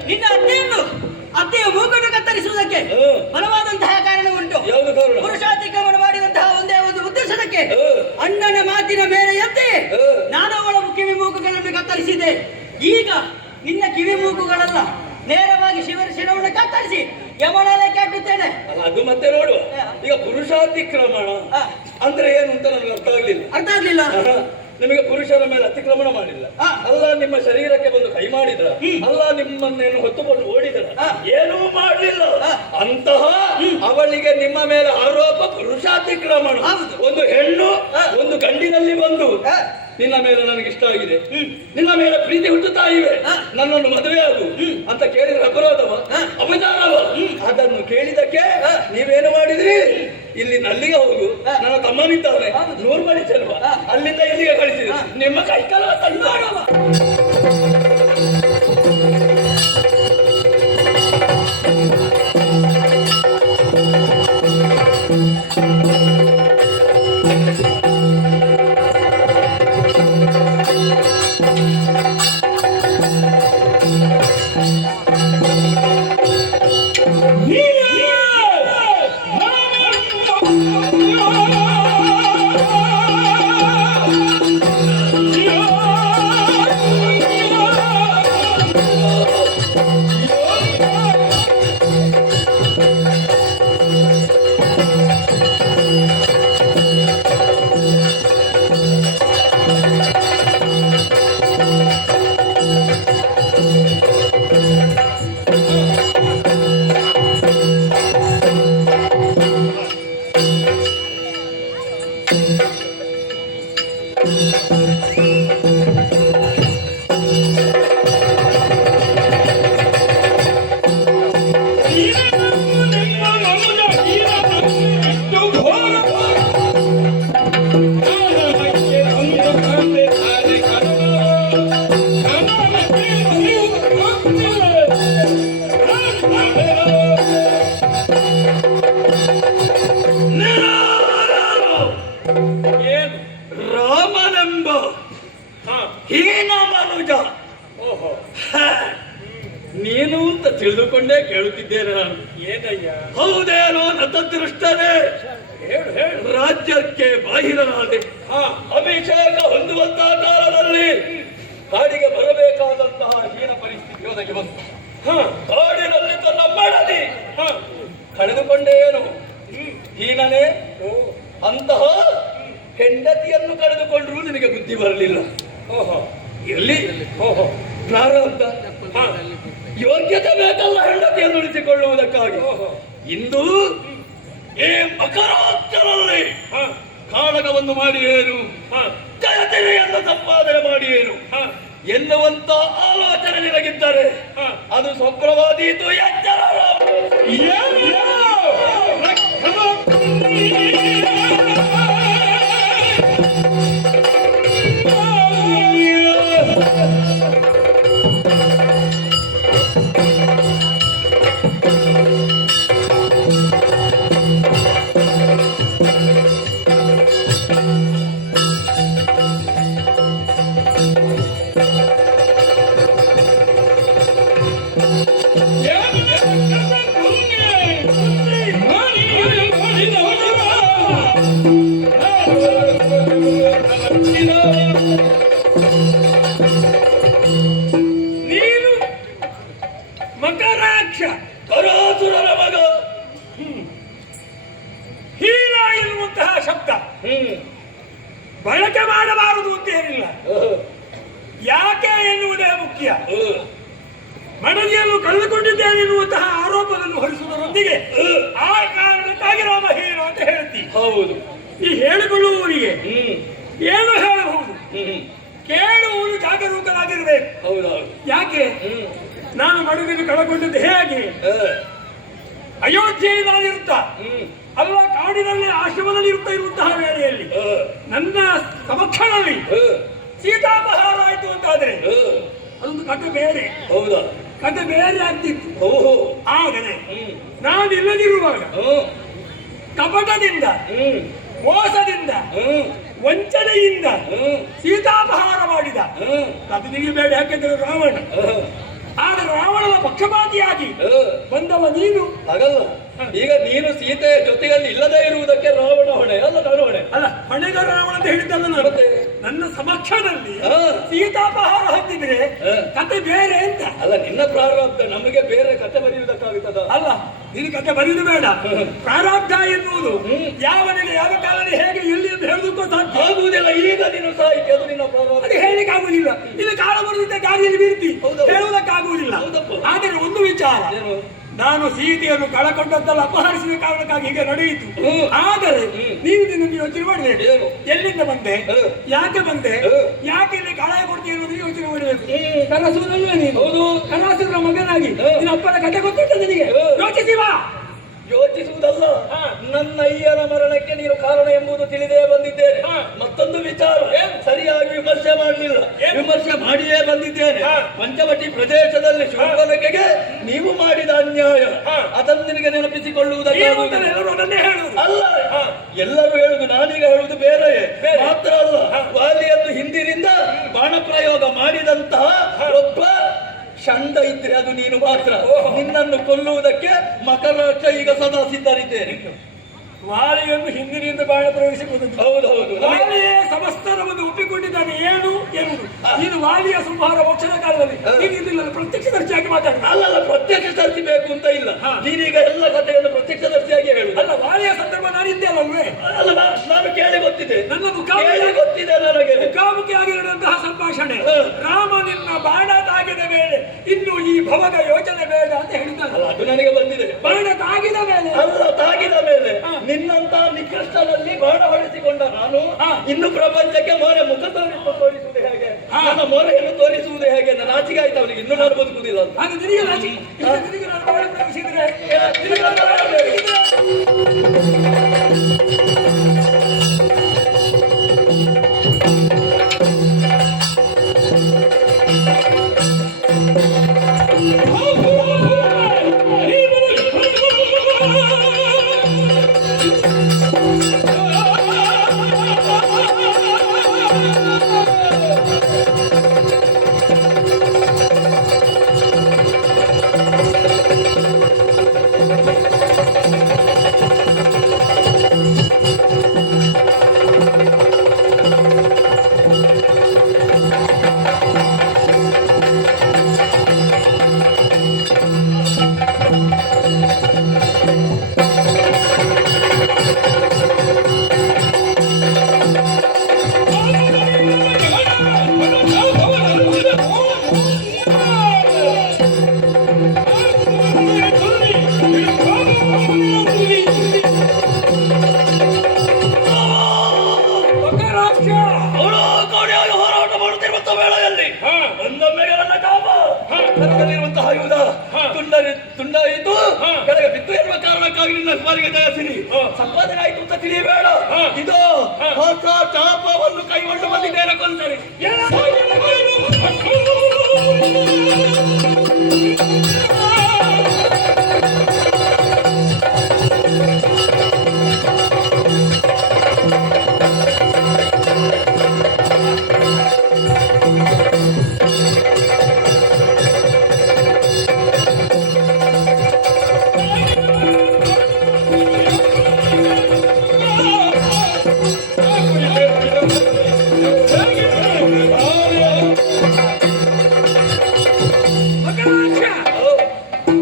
ನಿನ್ನ ಅತ್ತೆಯ ಮೂಗನ್ನು ಕತ್ತರಿಸುವುದಕ್ಕೆ ಬಲವಾದಂತಹ ಕಾರಣ ಉಂಟು. ಪುರುಷಾತಿಕ್ರಮಣ ಮಾಡಿದಂತಹ ಒಂದೇ ಒಂದು ಉದ್ದೇಶಕ್ಕೆ ಅಣ್ಣನ ಮಾತಿನ ಮೇಲೆ ಎತ್ತಿ ನಾನು ಅವಳ ಕಿವಿ ಮೂಗುಗಳನ್ನು ಕತ್ತರಿಸಿದೆ. ಈಗ ನಿನ್ನ ಕಿವಿ ಮೂಗುಗಳಲ್ಲ, ನೇರವಾಗಿ ಶಿರವನ್ನು ಕತ್ತರಿಸಿ ಯಮನಾಲಯಕ್ಕೆ ಅಟ್ಟುತ್ತೇನೆ. ಅದು ಮತ್ತೆ ನೋಡುವ. ಈಗ ಪುರುಷಾತಿಕ್ರಮಣ ಅಂದ್ರೆ ಏನು ಅಂತ ನನಗೆ ಅರ್ಥ ಆಗ್ಲಿಲ್ಲ. ನಿಮಗೆ ಪುರುಷರ ಮೇಲೆ ಅತಿಕ್ರಮಣ ಮಾಡಿಲ್ಲ, ಅಲ್ಲ ನಿಮ್ಮ ಶರೀರಕ್ಕೆ ಬಂದು ಕೈ ಮಾಡಿದ್ರ, ಅಲ್ಲ ನಿಮ್ಮನ್ನೇನು ಹೊತ್ತುಕೊಂಡು ಓಡಿದ್ರ, ಏನೂ ಮಾಡಲಿಲ್ಲ. ಅಂತಹ ಅವಳಿಗೆ ನಿಮ್ಮ ಮೇಲೆ ಆರೋಪ ಪುರುಷಾತಿಕ್ರಮಣ. ಒಂದು ಹೆಣ್ಣು ಒಂದು ಗಂಡಿನಲ್ಲಿ ಬಂದು ನಿನ್ನ ಮೇಲೆ ನನಗೆ ಇಷ್ಟ ಆಗಿದೆ, ನಿನ್ನ ಮೇಲೆ ಪ್ರೀತಿ ಹುಟ್ಟುತ್ತಾ ಇವೆ, ನನ್ನನ್ನು ಮದುವೆ ಆಗು ಅಂತ ಕೇಳಿದ್ರೆ ಅಪರಾಧವ, ಅಪಚಾರವ? ಅದನ್ನು ಕೇಳಿದಕ್ಕೆ ನೀವೇನು ಮಾಡಿದ್ರಿ? ಇಲ್ಲಿ ನಲ್ಲಿಗೆ ಹೋಗು, ನನ್ನ ತಮ್ಮನಿದ್ದಾನೆ 100 ಮಣಿ ಚೆಲುವ, ಅಲ್ಲಿಂದ ಇಲ್ಲಿಗೆ ಕಳಿಸಿದ್ರು. ನಿಮ್ಮ ಕೈಕಾಲ ಕೇಳುತ್ತಿದ್ದೇನೆ ನಾನು. ಏನಯ್ಯ? ಹೌದೇನೋ ನತದೃಷ್ಟನೇ, ಹೇಳು ಹೇಳು. ರಾಜ್ಯಕ್ಕೆ ಬಾಹಿರನಾದೆ. ಅಭಿಷೇಕ ಹೊಂದುವಂತಹ ಕಾಲದಲ್ಲಿ ಕಾಡಿಗೆ ಬರಬೇಕಾದಂತಹ ಹೀನ ಪರಿಸ್ಥಿತಿ ಒದಗಿ ಬಂತು. ಕಾಡಿನಲ್ಲಿ ತನ್ನ ಮಡದಿ ಕಳೆದುಕೊಂಡೇನು ಹೀನನೇ. ಅಂತಹ ಹೆಂಡತಿಯನ್ನು ಕಳೆದುಕೊಂಡ್ರೂ ನಿನಗೆ ಬುದ್ಧಿ ಬರಲಿಲ್ಲ. ಎಲ್ಲಿ ಪ್ರಾರಬ್ಧ, ಯೋಗ್ಯತೆ ಬೇಕಲ್ಲ ಹೆಂಡತಿಯನ್ನು ಉಳಿಸಿಕೊಳ್ಳುವುದಕ್ಕಾಗಿ. ಇಂದು ಈ ಮಕರಾಂತರಲ್ಲಿ ಕಾಳಗವನ್ನು ಮಾಡಿ ಏನು, ಜಯತೆಯನ್ನು ಸಂಪಾದನೆ ಮಾಡಿ ಏನು ಎನ್ನುವಂತ ಆಲೋಚನೆ ನಿನಗಿದ್ದರೆ ಅದು ಸ್ವಪ್ರವಾದೀತು. ಎಚ್ಚರ. ನೀನು ಮಕರಾಕ್ಷ, ಕರಾಸುರನ ಮಗ. ಹೀನ ಎನ್ನುವಂತಹ ಶಬ್ದ ಬಳಕೆ ಮಾಡಬಾರದು ಅಂತ ಏನಿಲ್ಲ. ಯಾಕೆ ಎನ್ನುವುದೇ ಮುಖ್ಯ. ಮಡದಿಯನ್ನು ಕಳೆದುಕೊಂಡಿದ್ದೇನೆ ಎನ್ನುವಂತಹ ಆರೋಪವನ್ನು ಹೊರಿಸುವುದರೊಂದಿಗೆ ಆ ಕಾರಣಕ್ಕಾಗಿ ರಾಮ ಹೀನ ಅಂತ ಹೇಳ್ತೀವಿ. ಹೌದು. ಈ ಹೇಳಿಕೊಳ್ಳುವವರಿಗೆ ಏನು ಹೇಳಬಹುದು, ಕೇಳುವವರು ಜಾಗರೂಕರಾಗಿರ್ಬೇಕು. ಹೌದೌದು. ಯಾಕೆ ನಾನು ಮಡದಿಯನ್ನು ಕಳೆದುಕೊಂಡದ್ದು ಹೇಗೆ? ಅಯೋಧ್ಯೆಯಲ್ಲಿ ನಾನಿರುತ್ತ ಅಲ್ಲ, ಕಾಡಿನಲ್ಲಿ ಆಶ್ರಮದಲ್ಲಿ ಇರುವಂತಹ ವೇಳೆಯಲ್ಲಿ ನನ್ನ ಸಮಕ್ಷದಲ್ಲಿ ಸೀತಾಪಹಾರ ಆಯ್ತು ಅಂತಾದ್ರೆ ಅದೊಂದು ಕಥೆ ಬೇರೆ. ಹೌದಾ? ಕಥೆ ಬೇರೆ ಆಗ್ತಿತ್ತು. ಓಹೋ. ಆದರೆ ನಾನು ಇಲ್ಲದಿರುವಾಗ ಕಪಟದಿಂದ, ಮೋಸದಿಂದ, ವಂಚನೆಯಿಂದ ಸೀತಾಪಹಾರ ಮಾಡಿದ ಪ್ರತಿನಿಧಿ ಬೇಡ. ಯಾಕೆಂದ್ರೆ ರಾವಣ. ಆದರೆ ರಾವಣನ ಪಕ್ಷಪಾತಿಯಾಗಿ ಬಂದವ ನೀನು. ಹಾಗಲ್ಲ, ಈಗ ನೀನು ಸೀತೆಯ ಜೊತೆಯಲ್ಲಿ ಇಲ್ಲದೇ ಇರುವುದಕ್ಕೆ ರಾವಣ ಹೊಣೆ ಅಲ್ಲ, ನಾನು ಹೊಣೆ ಅಲ್ಲ. ಹೊಣೆಗಾರ ರಾವಣ ಅಂತ ಹೇಳಿದ್ದಲ್ಲ ನಾನು. ನನ್ನ ಸಮಕ್ಷದಲ್ಲಿ ಸೀತಾಪಹಾರ ಹೊಂದಿದ್ರೆ ಕತೆ ಬೇರೆ ಅಂತ. ಅಲ್ಲ, ನಿನ್ನ ಪ್ರಾರಬ್ಧ. ನಮಗೆ ಬೇರೆ ಕತೆ ಬರೆಯುವುದಕ್ಕಾಗುತ್ತದ? ಅಲ್ಲ, ನೀನು ಕತೆ ಬರೆಯುವುದು ಬೇಡ. ಪ್ರಾರಬ್ಧ ಎನ್ನುವುದು ಯಾವನಿಗೆ ಯಾವ ಕಾಲದಲ್ಲಿ ಹೇಗೆ ಎಲ್ಲಿ ಅಂತ ಹೇಳುವುದಕ್ಕೂ ಸಾಧ್ಯ ಆಗುವುದಿಲ್ಲ. ಈಗ ನೀನು ಸಾಹಿತ್ಯ, ಅದು ನಿನ್ನ ಪ್ರಾರಬ್ಧ. ಅದು ಹೇಳಿಕ್ ಆಗುವುದಿಲ್ಲ. ಇದು ಕಾಲ ಬರುವುದಿದ್ದ ಗಾಳಿಯಲ್ಲಿ ಬೀರ್ತಿ, ಹೇಳುವುದಕ್ಕಾಗುವುದಿಲ್ಲ. ಆದರೆ ಒಂದು ವಿಚಾರ, ನಾನು ಸೀತೆಯನ್ನು ಕಳಕೊಂಡದ್ದಲ್ಲ, ಅಪಹರಿಸಿದ ಕಾರಣಕ್ಕಾಗಿ ಹೀಗೆ ನಡೆಯಿತು. ಆದರೆ ನೀವು ನಿನ್ನನ್ನು ಯೋಚನೆ ಮಾಡಬೇಕು. ಎಲ್ಲಿಂದ ಬಂದೆ, ಯಾಕೆ ಬಂದೆ, ಯಾಕೆ ಇಲ್ಲಿ ಕಾಳಯ ಕೊಡ್ತೀವಿ ಅನ್ನೋದು ಯೋಚನೆ ಮಾಡಬೇಕು. ಕನಸುನಲ್ವೇ ನೀನು? ಹೌದು. ಕನಸುರ ಮಗನಾಗಿ ನಿನ್ನ ಅಪ್ಪನ ಕಥೆ ಗೊತ್ತುಂಟ ನಿನಗೆ? ಯೋಚಿಸಿ ಬಾ. ಯೋಚಿಸುವುದಲ್ಲ, ನನ್ನ ಅಯ್ಯನ ಮರಣಕ್ಕೆ ನೀನು ಕಾರಣ ಎಂಬುದು ತಿಳಿದೇ ಬಂದಿದ್ದೇನೆ. ಮತ್ತೊಂದು ವಿಚಾರ, ಸರಿಯಾಗಿ ವಿಮರ್ಶೆ ಮಾಡಲಿಲ್ಲ. ವಿಮರ್ಶೆ ಮಾಡಿಯೇ ಬಂದಿದ್ದೇನೆ. ಪಂಚವಟಿ ಪ್ರದೇಶದಲ್ಲಿ ಶೂರ್ಪನಖೆಗೆ ನೀವು ಮಾಡಿದ ಅನ್ಯಾಯ ಅದನ್ನು ನಿನಗೆ ನೆನಪಿಸಿಕೊಳ್ಳುವುದಕ್ಕೆ ಅಲ್ಲ. ಎಲ್ಲರೂ ಹೇಳುದು, ನಾನೀಗ ಹೇಳುವುದು ಬೇರೆ ಮಾತ್ರ ಅಲ್ಲ. ವಾಲಿಯನ್ನು ಹಿಂದಿನಿಂದ ಬಾಣ ಪ್ರಯೋಗ ಮಾಡಿದಂತಹ ಒಬ್ಬ ಷಂಡ ಇದ್ರೆ ಅದು ನೀನು ಮಾತ್ರ. ನಿನ್ನನ್ನು ಕೊಲ್ಲುವುದಕ್ಕೆ ಮಕರಾಕ್ಷ ಈಗ ಸದಾ ಸಿದ್ಧರಿದ್ದೇನೆ. ವಾಲಿಯನ್ನು ಹಿಂದಿನಿಂದ ಬಾಳ ಪ್ರವೇಶಿಸುವುದು. ಹೌದೌದು. ವಾಲಿಯೇ ಸಮಸ್ತರ ಒಂದು ಒಪ್ಪಿಕೊಂಡಿದ್ದಾನೆ ಏನು ಎನ್ನುವುದು. ನೀನು ವಾಲಿಯ ಸಂಹಾರ ಮೋಕ್ಷದ ಕಾಲದಲ್ಲಿ ನೀನು ಪ್ರತ್ಯಕ್ಷದರ್ಶಿಯಾಗಿ ಮಾತಾಡ. ಅಲ್ಲ, ಪ್ರತ್ಯಕ್ಷದರ್ಶಿ ಬೇಕು ಅಂತ ಇಲ್ಲ. ನೀನೀಗ ಎಲ್ಲ ಕಥೆಯನ್ನು ಪ್ರತ್ಯಕ್ಷದರ್ಶಿಯಾಗಿ ಹೇಳುದು. ಅಲ್ಲ, ವಾಲಿಯ ಸಂದರ್ಭ ನಾನಿದ್ದೆ ಅಲ್ಲವೇ? ಅಲ್ಲ, ನಾನು ಕೇಳಿ ಗೊತ್ತಿದೆ. ನನ್ನ ಕೇಳಿ ಗೊತ್ತಿದೆ ನನಗೆ. ಮುಖಾಮುಖಿ ಆಗಿರುವಂತಹ ಸಂಭಾಷಣೆ. ರಾಮ ನಿನ್ನ ಬಾಣ ತಾಗಿದ ಮೇಲೆ ಇನ್ನು ಈ ಭವದ ಯೋಚನೆ ಬೇಡ ಅಂತ ಹೇಳಿದ್ದಾನೆ. ಅದು ನನಗೆ ಬಂದಿದೆ. ಬಾಣ ತಾಗಿದ ಮೇಲೆ ಅಲ್ಲ, ತಾಗಿದ ಮೇಲೆ ನಿನ್ನಂತ ನಿಕೃಷ್ಟನಲ್ಲಿ ಬಾಣ ಹೊಡೆಸಿಕೊಂಡ ನಾನು ಇನ್ನು ಪ್ರಪಂಚಕ್ಕೆ ಮೊರೆ ಮುಖ ತೋರಿಸುವುದು ಹೇಗೆ, ನನ್ನ ಮೊರೆಯನ್ನು ತೋರಿಸುವುದು ಹೇಗೆ? ನನ್ನ ಆಚೆಗೆ ಆಯ್ತು ಅವನಿಗೆ. ಇನ್ನು ನಾನು ಬದುಕುವುದಿಲ್ಲ. ಹಾಗೆ ನಿನಗೆ ನಾನು ಬಾಣ ಪ್ರವೇಶಿಸಿದ್ರೆ ಹೋರಾಟ ಮಾಡುತ್ತಿರುವಂತಹ ವೇಳೆಯಲ್ಲಿ ಒಂದೊಮ್ಮೆಗೆ ನನ್ನ ಕಾಪ ಕರದಲ್ಲಿರುವಂತಹ ಆಯುಧ ತುಂಡಾಯಿತು ಕೆಳಗೆ ಬಿದ್ದು ಎನ್ನುವ ಕಾರಣಕ್ಕಾಗಿ ನಿನ್ನ ಸ್ಮರಿಗೆ ಜಯಿಸಿರಿ ಸಂಪಾದನೆ ಆಯಿತು ಅಂತ ತಿಳಿಯಬೇಡ. ಇದು ಹೊಸ ಚಾಪವನ್ನು ಕೈಗೊಂಡು ಬಂದಿದ್ದೇನೆ ಕೊಂದರೆ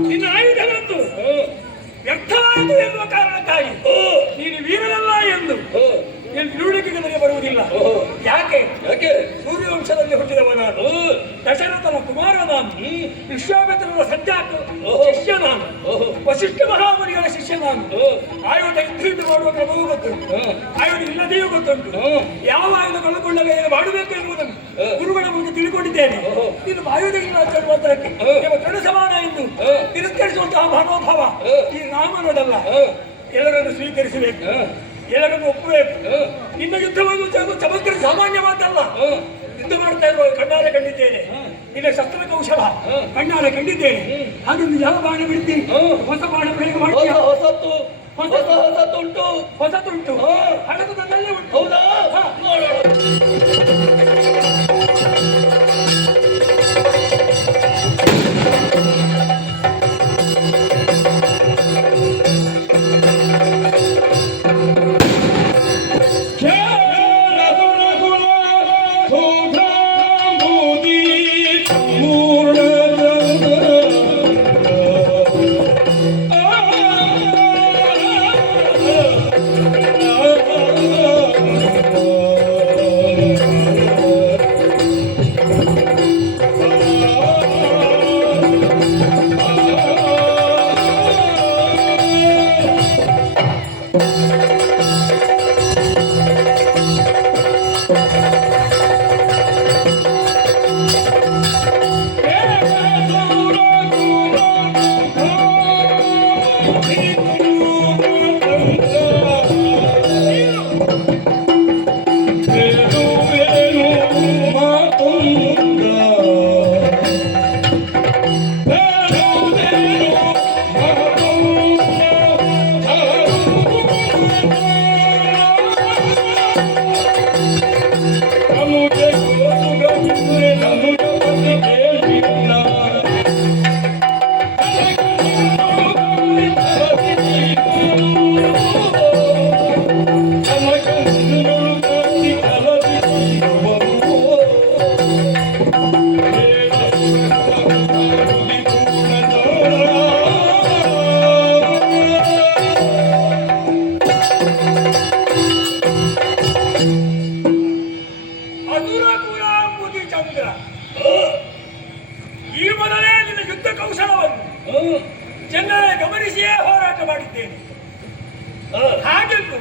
ನಿನ್ನ ಆಯುಧವೆಂದು ವ್ಯರ್ಥವಾಯಿತು ಎನ್ನುವ ಕಾರಣಕ್ಕಾಗಿ ನೀನು ವೀರನಲ್ಲ ಎಂದು ನುಡಿಕೆ ನನಗೆ ಬರುವುದಿಲ್ಲ. ಯಾಕೆ ಸೂರ್ಯವಂಶದಲ್ಲಿ ಹುಟ್ಟಿದವ ನಾನು, ದಶರಥನ ಕುಮಾರ ನಾನು, ವಿಶ್ವಾಮಿತ್ರನ ಸಜ್ಜಾಕ ಶಿಷ್ಯ ನಾನು, ವಸಿಷ್ಠ ಮಹಾಮುನಿಗಳ ಶಿಷ್ಯ ನಾನು. ಆಯುಧ ಯುದ್ಧ ಮಾಡುವ ಕ್ರಮವೂ ಗೊತ್ತುಂಟು, ಆಯುಧ ಇಲ್ಲದೆಯೂ ಗೊತ್ತುಂಟು. ಯಾವ ಆಯುಧ ಕಳೆದುಕೊಂಡಾಗ ಏನು ಮಾಡಬೇಕು ಎನ್ನುವುದನ್ನು ಗುರುಗಳ ಮುಂದೆ ತಿಳ್ಕೊಂಡಿದ್ದೇನೆ. ನೀನು ಆಯುಧ ಇಲ್ಲ ಚಳುವಂತಕ್ಕೆ ದೃಢ ಸಮಾನ ಎಂದು ತಿರಸ್ಕರಿಸುವಂತಹ ಮನೋಭಾವ ಈ ರಾಮನದಲ್ಲ. ಎಲ್ಲರನ್ನು ಸ್ವೀಕರಿಸಬೇಕು, ಎಲ್ಲರನ್ನು ಒಪ್ಪಬೇಕು. ನಿನ್ನ ಯುದ್ಧವನ್ನು ಚಮತ್ಕಾರ ಸಾಮಾನ್ಯವಾದಲ್ಲ. ಯುದ್ಧ ಮಾಡ್ತಾ ಇರುವ ಕಣ್ಣಾರೆ ಕಂಡಿದ್ದೇನೆ, ನಿನ್ನ ಶಸ್ತ್ರ ಕೌಶಲ ಕಣ್ಣಾರೆ ಕಂಡಿದ್ದೇನೆ. ಹಾಗೆ ಯಾವ ಬಾಣ ಬಿಡ್ತೀನಿ, ಹೊಸ ಬಾಣ ಪ್ರಯೋಗ ಮಾಡ್ತೀಯ. ಹೊಸತುಂಟು ಹಣದ ನನ್ನಲ್ಲೇ ಉಂಟು. ಹೌದಾ? ಈ ಮೊದಲೇ ನಿನ್ನ ಯುದ್ಧ ಕೌಶಲವನ್ನು ಚೆನ್ನಾಗಿ ಗಮನಿಸಿಯೇ ಹೋರಾಟ ಮಾಡಿದ್ದೇನೆ. ಹಾಗೆಂದು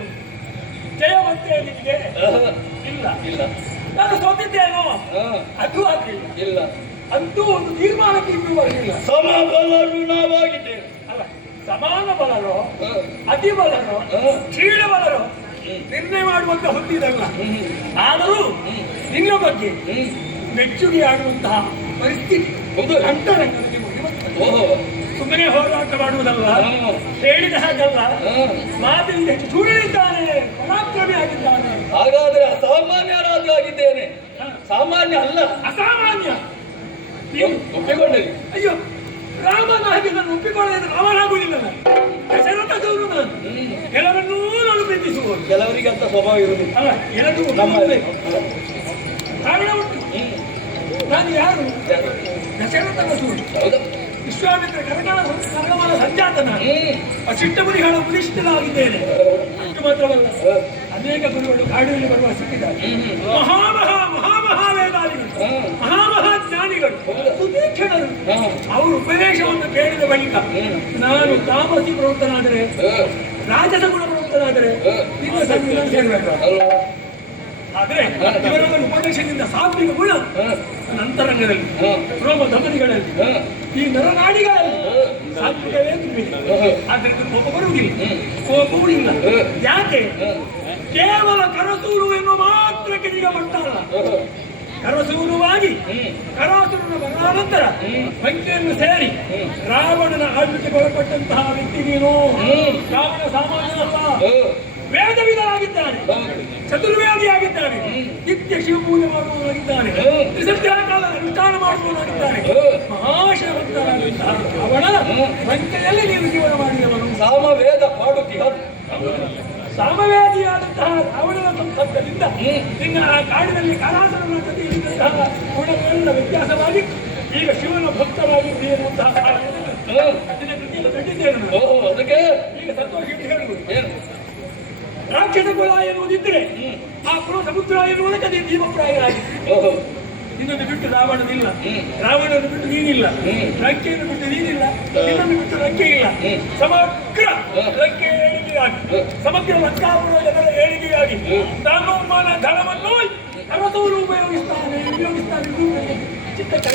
ಜಯವಂತೆ ನಿಮಗೆ ಇಲ್ಲ. ನಾನು ಸೋತಿದ್ದೇನೋ ಅದು ಆಗಲಿಲ್ಲ. ಅಂತೂ ಒಂದು ತೀರ್ಮಾನಕ್ಕೆ ಇನ್ನೂ ಬರಲಿಲ್ಲ. ಸಮಬಲರುಣವಾಗಿದ್ದೇನೆ. ಅಲ್ಲ, ಸಮಾನ ಬಲರೋ ಅತಿ ಬಲರೋ ಕ್ಷೀಣ ಬಲರೋ ನಿರ್ಣಯ ಮಾಡುವಂತ ಹೊತ್ತಿದಲ್ಲ. ಆದರೂ ನಿನ್ನ ಬಗ್ಗೆ ಮೆಚ್ಚುಗೆ ಆಡುವಂತಹ ಪರಿಸ್ಥಿತಿ ಅಂತರಂಗದಲ್ಲಿ ಸುಮ್ಮನೆ ಹೋರಾಟ ಮಾಡುವುದಲ್ಲ, ಹೇಳಿದ ಹಾಗಲ್ಲ, ಮಾತಿನಿಂದ ಹೆಚ್ಚು ಚೂಡಲಿದ್ದಾನೆ, ಪರಾಕ್ರಮಿ ಆಗಿದ್ದಾನೆ. ಹಾಗಾದ್ರೆ ಅಸಾಮಾನ್ಯರಾದ ಆಗಿದ್ದೇನೆ. ಸಾಮಾನ್ಯ ಅಲ್ಲ, ಅಸಾಮಾನ್ಯ. ಒಪ್ಪಿಕೊಂಡರಿ? ಅಯ್ಯೋ, ರಾಮನ ಹಾಗೆ ನಾನು ಒಪ್ಪಿಕೊಳ್ಳದೆ ರಾಮನಾಗುವುದಿಲ್ಲ. ದಶರಥದವನು ನಾನು, ಕೆಲವನ್ನೂ ನಾನು ನಿಂದಿಸುವುದು. ಕೆಲವರಿಗೆ ಅಂತ ಸ್ವಭಾವ ಇರುವುದಿಲ್ಲ. ಅಲ್ಲ, ಎರಡು ನಮ್ಮಲ್ಲಿ ಕಾರಣ ಉಂಟು. ನಾನು ಯಾರು? ದಶರಥನ ಸೂರ್ಯ, ಹೌದಾ? ವಿಶ್ವಾಮಿತ್ರ ಕರಗಮನ ಸಂಜಾತನ, ಅಶಿಷ್ಟ ಗುರಿಗಳ ಉದಿಷ್ಠನಾಗಿದ್ದೇನೆ. ಅಷ್ಟು ಮಾತ್ರವಲ್ಲ, ಅನೇಕ ಗುರುಗಳು ಕಾಡಿನಲ್ಲಿ ಬರುವ ಸಿಕ್ಕಿದ್ದಾರೆ. ಮಹಾವೇದಾದಿಗಳು, ಮಹಾಜ್ಞಾನಿಗಳು, ಸುತೀಕ್ಷಣರು. ಅವರು ಉಪದೇಶವನ್ನು ಕೇಳಿದ ಬಳಿಕ ನಾನು ತಾಮಸಿ ಪ್ರವೃತ್ತನಾದರೆ, ರಾಜಸ ಗುಣ ಪ್ರವೃತ್ತನಾದರೆ ನಿನ್ನ ಸಂವಿಧಾನ ಸೇರಬೇಕು. ಆದ್ರೆ ಇವರ ಉಪದೇಶದಿಂದ ಸಾತ್ವಿಕ ಗುಣ ನಂತರಂಗದಲ್ಲಿ, ರೋಮ ಧಮನಿಗಳಲ್ಲಿ, ಈ ನರನಾಡಿಗಳಲ್ಲಿ ಸಾತ್ವಿಕವೇ ತುಂಬಿದೆ. ಆದ್ರಿಂದ ಕೋಪ ಬರುವುದಿಲ್ಲ, ಕೋಪವೂ ಇಲ್ಲ. ಯಾಕೆ? ಕೇವಲ ಕರಸೂರು ಎನ್ನುವ ಮಾತ್ರಕ್ಕೆ ನಿಗ ಬರ್ತಾರ. ಕರಸೂರುವಾಗಿ ಕರಾಸುರನ ಬರಲಾನಂತರ ಲಂಕೆಯನ್ನು ಸೇರಿ ರಾವಣನ ಆಳ್ವಿಕೆಗೆ ಒಳಪಟ್ಟಂತಹ ವ್ಯಕ್ತಿ ನೀನು. ರಾವಣ ಸಾಮಾನ್ಯನಲ್ಲ, ವೇದವಿಧನಾಗಿದ್ದಾನೆ, ಚತುರ್ವೇದಿಯಾಗಿದ್ದಾನೆ, ನಿತ್ಯ ಶಿವಪೂಜೆ ಮಾಡುವವನಾಗಿದ್ದಾನೆ, ತ್ರಿಸಂಧ್ಯಾಕಾಲ ಅನುಷ್ಠಾನ ಮಾಡುವವನಾಗಿದ್ದಾನೆ, ಮಹಾಶವಂತನಾಗಿದ್ದಾನೆ. ಅವನ ಲಂಕೆಯಲ್ಲಿ ನೀನು ಜೀವನ ಮಾಡಿದವನು. ಸಾಮವೇದ ಪಾಡುತ್ತಿ ಸಾಮವೇದಿಯಾದಂತಹ ರಾವಣನ ಸಂಸರ್ಗದಿಂದ ನಿನ್ನ ಆ ಕಾಡಿನಲ್ಲಿ ಕರಾಸನ ಜೊತೆ ಇದ್ದಂತಹ ಗುಣಗಳೆಲ್ಲ ವ್ಯತ್ಯಾಸವಾಗಿ ಈಗ ಶಿವನ ಭಕ್ತವಾಗಿದ್ದೀ ಎನ್ನುವಂತಹ ಕೃತಿಯನ್ನು ಕಂಡಿದ್ದೇನೆ. ಅದಕ್ಕೆ ಈಗ ಸಂತೋಷ ಹೇಳುವುದು ಏನು? ರಾಕ್ಷಸ ಕುಲ ಎನ್ನುವುದಿದ್ರೆ ಆ ಕುಲ ಸಮುದ್ರ ಎನ್ನುವುದಕ್ಕೆ ನೀನು ಜೀವಪ್ರಾಯರಾಗಿ ನಿನ್ನನ್ನು ಬಿಟ್ಟು ರಾವಣನಿಲ್ಲ, ರಾವಣನ್ನು ಬಿಟ್ಟು ನೀನಿಲ್ಲ, ಲಂಕೆಯನ್ನು ಬಿಟ್ಟು ನೀನಿಲ್ಲ, ನಿನ್ನನ್ನು ಬಿಟ್ಟು ಲಂಕೆ ಇಲ್ಲ. ಸಮಗ್ರ ಲಂಕೆ ಏಳಿಗೆಯಾಗಿ, ಸಮಗ್ರ ಲಂಕಾಪುರ ಜನರ ಏಳಿಗೆಯಾಗಿ ಧರ್ಮಮಾನ ಧನವನ್ನು ಕರಸೂರು ಉಪಯೋಗಿಸ್ತಾನೆ.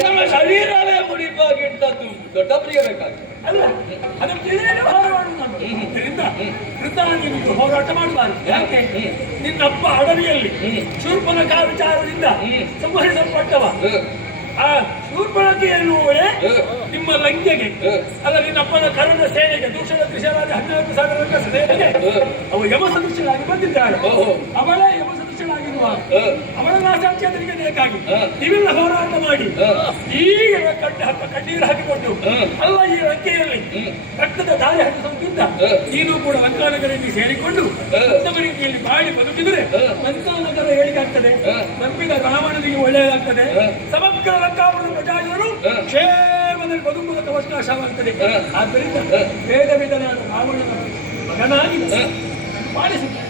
ನಮ್ಮ ಶರೀರವೇ ಮುಡಿಪಾಗಿಟ್ಟದ್ದು ದೊಡ್ಡ ಪ್ರಿಯಬೇಕಾಗಿ ಅಲ್ಲ, ಅದನ್ನು ತಿಳಿಯಲು ಹೋರಾಡುವುದು ನಾನು. ಇದರಿಂದ ಕೃತ ನೀನು ಹೋರಾಟ ಮಾಡಬಾರದು. ಯಾಕೆ? ನಿನ್ನಪ್ಪ ಅಡವಿಯಲ್ಲಿ ಶೂರ್ಪನಖ ವಿಚಾರದಿಂದ ಸಂಹರಿಸಲ್ಪಟ್ಟವ. ಆ ಶೂರ್ಪನಖ ಎನ್ನುವೇ ನಿಮ್ಮ ಲಂಕೆಗೆ, ಅಲ್ಲ ನಿನ್ನಪ್ಪನ ಕರ್ಣ ಸೇನೆಗೆ, ದೂಷಣ ತ್ರಿಶಾಲಾದಿ 14,000 ಸೇನೆಗೆ ಅವ ಯಮ ಸದೃಶ್ಯರಾಗಿ ಬಂದಿದ್ದಾರೆ. ಅವಳೇ ಯಮ ಸದೃಶ್ಯರಾಗಿರುವ ಅವಳ ನಾಶಾಖ್ಯಾತನಿಗೆ ಬೇಕಾಗಿ ನೀವೆಲ್ಲ ಹೋರಾಟ ಮಾಡಿ ಈಗ ಕಣ್ಣೀರು ಹಾಕಿಕೊಂಡು, ಅಲ್ಲ ಈ ಲಂಕೆಯಲ್ಲಿ ರಕ್ತದ ದಾರಿ ಹತ್ತಿಸುವುದಕ್ಕಿಂತ ನೀನು ಕೂಡ ಲಂಕಾನಗರಲ್ಲಿ ಸೇರಿಕೊಂಡು ಉತ್ತಮ ರೀತಿಯಲ್ಲಿ ಬಾಳಿ ಬದುಕಿದರೆ ಲಂಕಾನಗರ ಹೇಳಿಕಾಗ್ತದೆ, ನಂಬಿದ ರಾವಣನಿಗೆ ಒಳ್ಳೆಯದಾಗ್ತದೆ, ಸಮಗ್ರ ಲಂಕಾಪುರದ ಪ್ರಜಾಜನರು ಕ್ಷೇಮದಲ್ಲಿ ಬದುಕುವುದಕ್ಕೆ ಅವಕಾಶವಾಗುತ್ತದೆ. ಆದ್ದರಿಂದ ವೇದ ವಿಧನಾದ ರಾವಣನ ಮಗನಾಗಿ ಪಾಲಿಸುತ್ತಾರೆ.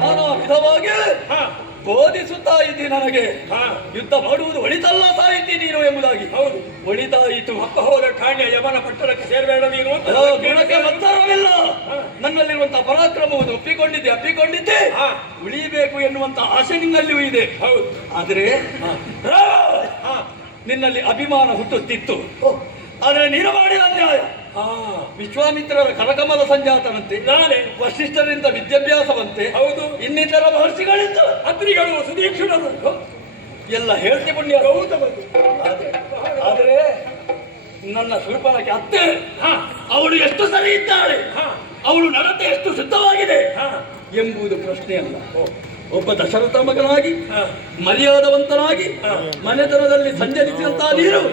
ನಾನು ವಿಧವಾಗಿ ಬೋಧಿಸುತ್ತಾ ಇದ್ದೀನಿ. ನನಗೆ ಯುದ್ಧ ಮಾಡುವುದು ಒಳಿತಲ್ಲ ಸಾಹಿತಿ ನೀನು ಎಂಬುದಾಗಿ. ಹೌದು, ಒಳಿತಾಯಿತು. ಅಪ್ಪ ಹೋದ ಠಾಣೆ ಯಮನ ಪಟ್ಟಣಕ್ಕೆ ಸೇರಬೇಡ ನೀನು ಅಂತ ಗುಣಕ್ಕೆ ಮತ್ತರವಿಲ್ಲ. ನನ್ನಲ್ಲಿರುವಂತಹ ಪರಾಕ್ರಮವನ್ನು ಅಪ್ಪಿಕೊಂಡಿದ್ದೆ ಉಳಿಬೇಕು ಎನ್ನುವಂತ ಆಸೆ ನಿನ್ನಲ್ಲಿಯೂ ಇದೆ. ಹೌದು, ಆದರೆ ನಿನ್ನಲ್ಲಿ ಅಭಿಮಾನ ಹುಟ್ಟುತ್ತಿತ್ತು. ಆದರೆ ನೀನು ಮಾಡಿದ ಅನ್ಯಾಯ. ವಿಶ್ವಾಮಿತ್ರರ ಕರಕಮಲ ಸಂಜಾತನಂತೆ, ನಾನೇ ವಸಿಷ್ಠರಿಂದ ವಿದ್ಯಾಭ್ಯಾಸವಂತೆ, ಹೌದು, ಇನ್ನಿತರ ಮಹರ್ಷಿಗಳಿಂದ ಅತ್ರಿಗಳು, ಸುದೀಕ್ಷಣರು ಎಲ್ಲ ಹೇಳ್ತಿ ಪುಣ್ಯ. ಗೌತಮರು. ಆದರೆ ನನ್ನ ಶೂರ್ಪನಖೆ ಅತ್ತೆ, ಅವಳು ಎಷ್ಟು ಸರಿ ಇದ್ದಾಳೆ, ಅವಳು ನಡತೆ ಎಷ್ಟು ಶುದ್ಧವಾಗಿದೆ ಎಂಬುದು ಪ್ರಶ್ನೆ ಅಲ್ಲ. ಒಬ್ಬ ದಶರಥ ಮಗನಾಗಿ, ಮರ್ಯಾದವಂತನಾಗಿ, ಮನೆತನದಲ್ಲಿ ಸಂಚರಿಸಿದಂತಹ ನೀರು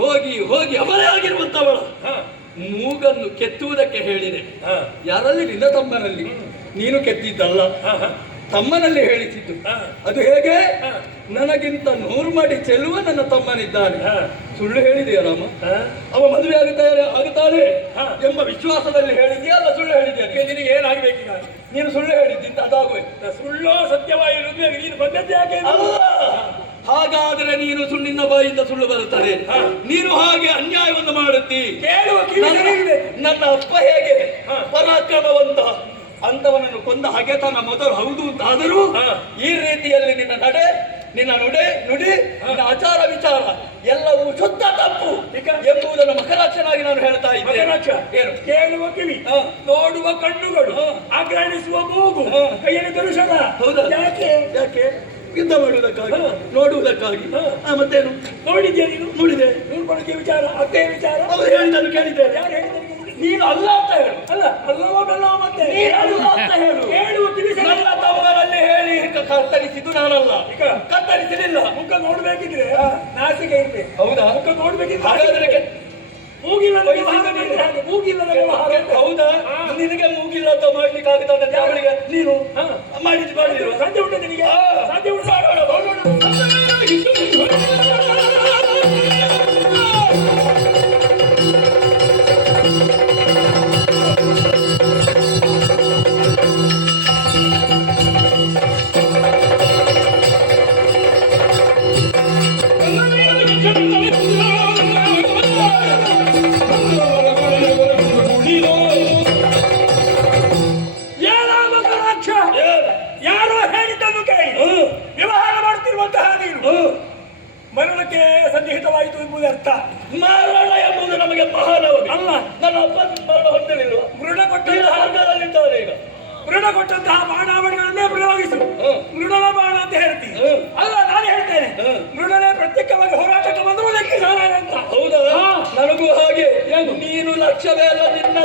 ಹೋಗಿ ಹೋಗಿ ಅಮಲೆ ಆಗಿರುವಂತವಳ ಮೂಗನ್ನು ಕೆತ್ತುವುದಕ್ಕೆ ಹೇಳಿದೆ. ಯಾರಲ್ಲಿ? ನಿನ್ನ ತಮ್ಮನಲ್ಲಿ. ನೀನು ಕೆತ್ತಿದ್ದಲ್ಲ, ತಮ್ಮನಲ್ಲಿ ಹೇಳಿಸಿದ್ದು. ಅದು ಹೇಗೆ? ನನಗಿಂತ 100 ಮಾಡಿ ಚೆಲ್ಲುವ ನನ್ನ ತಮ್ಮನಿದ್ದಾನೆ. ಸುಳ್ಳು ಹೇಳಿದೆಯಾ ರಾಮ? ಅವ ಮದುವೆ ಆಗುತ್ತಾನೆ ಎಂಬ ವಿಶ್ವಾಸದಲ್ಲಿ ಹೇಳಿದ್ಯಾ ಅಲ್ಲ ಸುಳ್ಳು ಹೇಳಿದ್ಯಾ? ನಿನಗೆ ಏನಾಗಬೇಕೀಗ? ನೀನು ಸುಳ್ಳು ಹೇಳಿದ್ದಿಂತ ಅದಾಗುವೆ. ಸುಳ್ಳೋ ಸತ್ಯವಾಗಿರುವುದು ನೀನು ಬಂದದ್ದು ಯಾಕೆ? ಅಲ್ಲ, ಹಾಗಾದರೆ ನೀನು ನಿನ್ನ ಬಾಯಿಂದ ಸುಳ್ಳು ಬರುತ್ತದೆ. ನೀನು ಹಾಗೆ ಅನ್ಯಾಯವನ್ನು ಮಾಡುತ್ತಿ. ಕೇಳುವ ಕಿವಿಗಳಿವೆ. ನನ್ನ ಅಪ್ಪ ಹೇಗೆ ಪರಾಕ್ರಮವಂತ ಅಂತವನನ್ನು ಕೊಂದ ಹಗೆತನ ಮೊದಲು ಹೌದು ಅಂತಾದರೂ ಈ ರೀತಿಯಲ್ಲಿ ನಿನ್ನ ನಡೆ, ನಿನ್ನ ನುಡಿ, ನಿನ್ನ ಆಚಾರ ವಿಚಾರ ಎಲ್ಲವೂ ಶುದ್ಧ ತಪ್ಪು ಎಂಬುದನ್ನು ಮಕರಾಕ್ಷನಾಗಿ ನಾನು ಹೇಳ್ತಾ ಇದ್ದೇನೆ. ಏನು? ಕೇಳುವ ಕಿವಿ, ನೋಡುವ ಕಣ್ಣುಗಳು, ಆಗ್ರಹಿಸುವ ಮೂಗು, ಕೈಯಲ್ಲಿ ಧನುಷದ. ಹೌದಾ? ಯಾಕೆ? ಯುದ್ಧ ಮಾಡುವುದಕ್ಕಾಗಿ, ನೋಡುವುದಕ್ಕಾಗಿ. ಮತ್ತೇನು? ನೋಡಿದ್ಯಾ ನೀನು? ನೋಡಿದೆ. ನೋಡ್ಕೊಳ್ಳೋಕೆ ವಿಚಾರ, ಅತ್ತೆ ವಿಚಾರ ಅವರು ಹೇಳಿದ್ದನ್ನು ಕೇಳಿದ್ದೇನೆ. ಯಾರು ಹೇಳಿದ್ದಾರೆ? ನೀನು ಅಲ್ಲ ಅಂತ ಹೇಳು. ಅಲ್ಲ, ಅಲ್ಲವೋ ಬೆಲ್ಲವೋ ಮತ್ತೆ ಅಲ್ಲ ಅಂತ ಹೇಳು. ಕೇಳುವ ಕಿವಿ ನನ್ನ ತಮ್ಮಗಳಲ್ಲಿ ಹೇಳಿ ಕತ್ತರಿಸಿದ್ದು ನಾನಲ್ಲ. ಕತ್ತರಿಸಲಿಲ್ಲ. ಮುಖ ನೋಡ್ಬೇಕಿದ್ರೆ ನಾಸಿಕೆ ಇರ್ಬೇಕು. ಹೌದಾ? ಮುಖ ನೋಡ್ಬೇಕಿದ್ರೆ ಹಾಗಾದ್ರೆ ಮೂಗಿಲ್ಲದ ಮೂಗಿಲ್ಲದ ವ್ಯವಹಾರ. ಹೌದಾ? ನಿನಗೆ ಮೂಗಿಲ್ಲ ಅಂತ ಮಾಡ್ಲಿಕ್ಕೆ ಆಗುತ್ತದೆ ಅವಳಿಗೆ ನೀನು ಮಾಡಿದ್ರು. ಸಾಧ್ಯ ಉಂಟು ನಿನಗೆ? ಸಾಧ್ಯ ಉಂಟು. ಯಾರೋ ಹೇಳಿದ್ದನ್ನು ಕೇಳಿ ವ್ಯವಹಾರ ಮಾಡ್ತಿರುವಂತಹ ನೀನು ಮರಣಕ್ಕೆ ಸನ್ನಿಹಿತವಾಯಿತು ಎಂಬುದು ಅರ್ಥ. ಮರಣ ಎಂಬುದು ನಮಗೆ ಮಹಾನವಾಗಿ ಅಲ್ಲ. ನನ್ನ ಅಪ್ಪ ಮರಣ ಹೊಂದಲಿಲ್ವ? ಮೃಣ ಕೊಟ್ಟ ಹಾಗಾದಲ್ಲಿದ್ದಾರೆ ಈಗ. ಮೃಣ ಕೊಟ್ಟಂತಹ ಬಾಣಾವಣಿಗಳನ್ನೇ ಪ್ರಯೋಗಿಸು. ಮೃಣನ ಬಾಣ ಅಂತ ಹೇಳ್ತೀನಿ. ಅಲ್ಲ, ನಾನು ಹೇಳ್ತೇನೆ ಮೃಣನೇ ಪ್ರತ್ಯೇಕವಾಗಿ ಹೋರಾಟಕ್ಕೆ ಬಂದರೂ ಲೆಕ್ಕಿಸಾರ ಅಂತ. ಹೌದಾ? ನನಗೂ ಹಾಗೆ. ನೀನು ಲಕ್ಷ್ಯವೇ ಅಲ್ಲ ನಿನ್ನ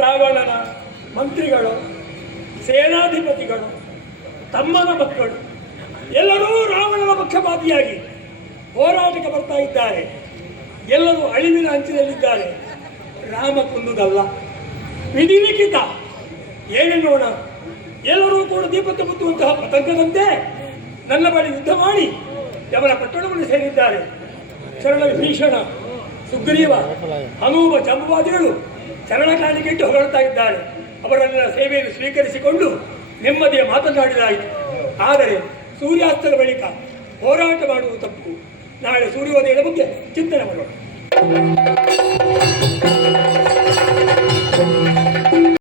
ರಾವಣನ ಮಂತ್ರಿಗಳು, ಸೇನಾಧಿಪತಿಗಳು, ತಮ್ಮನ ಮಕ್ಕಳು ಎಲ್ಲರೂ ರಾವಣನ ಪಕ್ಷಪಾತಿಯಾಗಿ ಹೋರಾಟಕ್ಕೆ ಬರ್ತಾ ಇದ್ದಾರೆ. ಎಲ್ಲರೂ ಅಳಿವಿನ ಅಂಚಿನಲ್ಲಿದ್ದಾರೆ. ರಾಮ ಕೊಂದುದಲ್ಲ, ವಿಧಿಲಿಖಿತ. ಏನೆನ್ನೋಣ, ಎಲ್ಲರೂ ಕೂಡ ದೀಪಕ್ಕೆ ಮುತ್ತುವಂತಹ ಪತಂಗದಂತೆ ನನ್ನ ಬಳಿ ಯುದ್ಧ ಮಾಡಿ ಅವರ ಪಟ್ಟಣವನ್ನು ಸೇರಿದ್ದಾರೆ. ಶರಣ ವಿಭೀಷಣ, ಸುಗ್ರೀವ, ಹನುಮ, ಜಂಬವಾದಿಗಳು ಶರಣ ಕಾಣಿಕೆಟ್ಟು ಹೊರಡ್ತಾ ಇದ್ದಾರೆ. ಅವರೆಲ್ಲ ಸೇವೆಯನ್ನು ಸ್ವೀಕರಿಸಿಕೊಂಡು ನೆಮ್ಮದಿಯ ಮಾತನಾಡಿದಾಯಿತು. ಆದರೆ ಸೂರ್ಯಾಸ್ತದ ಬಳಿಕ ಹೋರಾಟ ಮಾಡುವುದು ತಪ್ಪು. ನಾಳೆ ಸೂರ್ಯೋದಯದ ಬಗ್ಗೆ ಚಿಂತನೆ ಮಾಡೋಣ.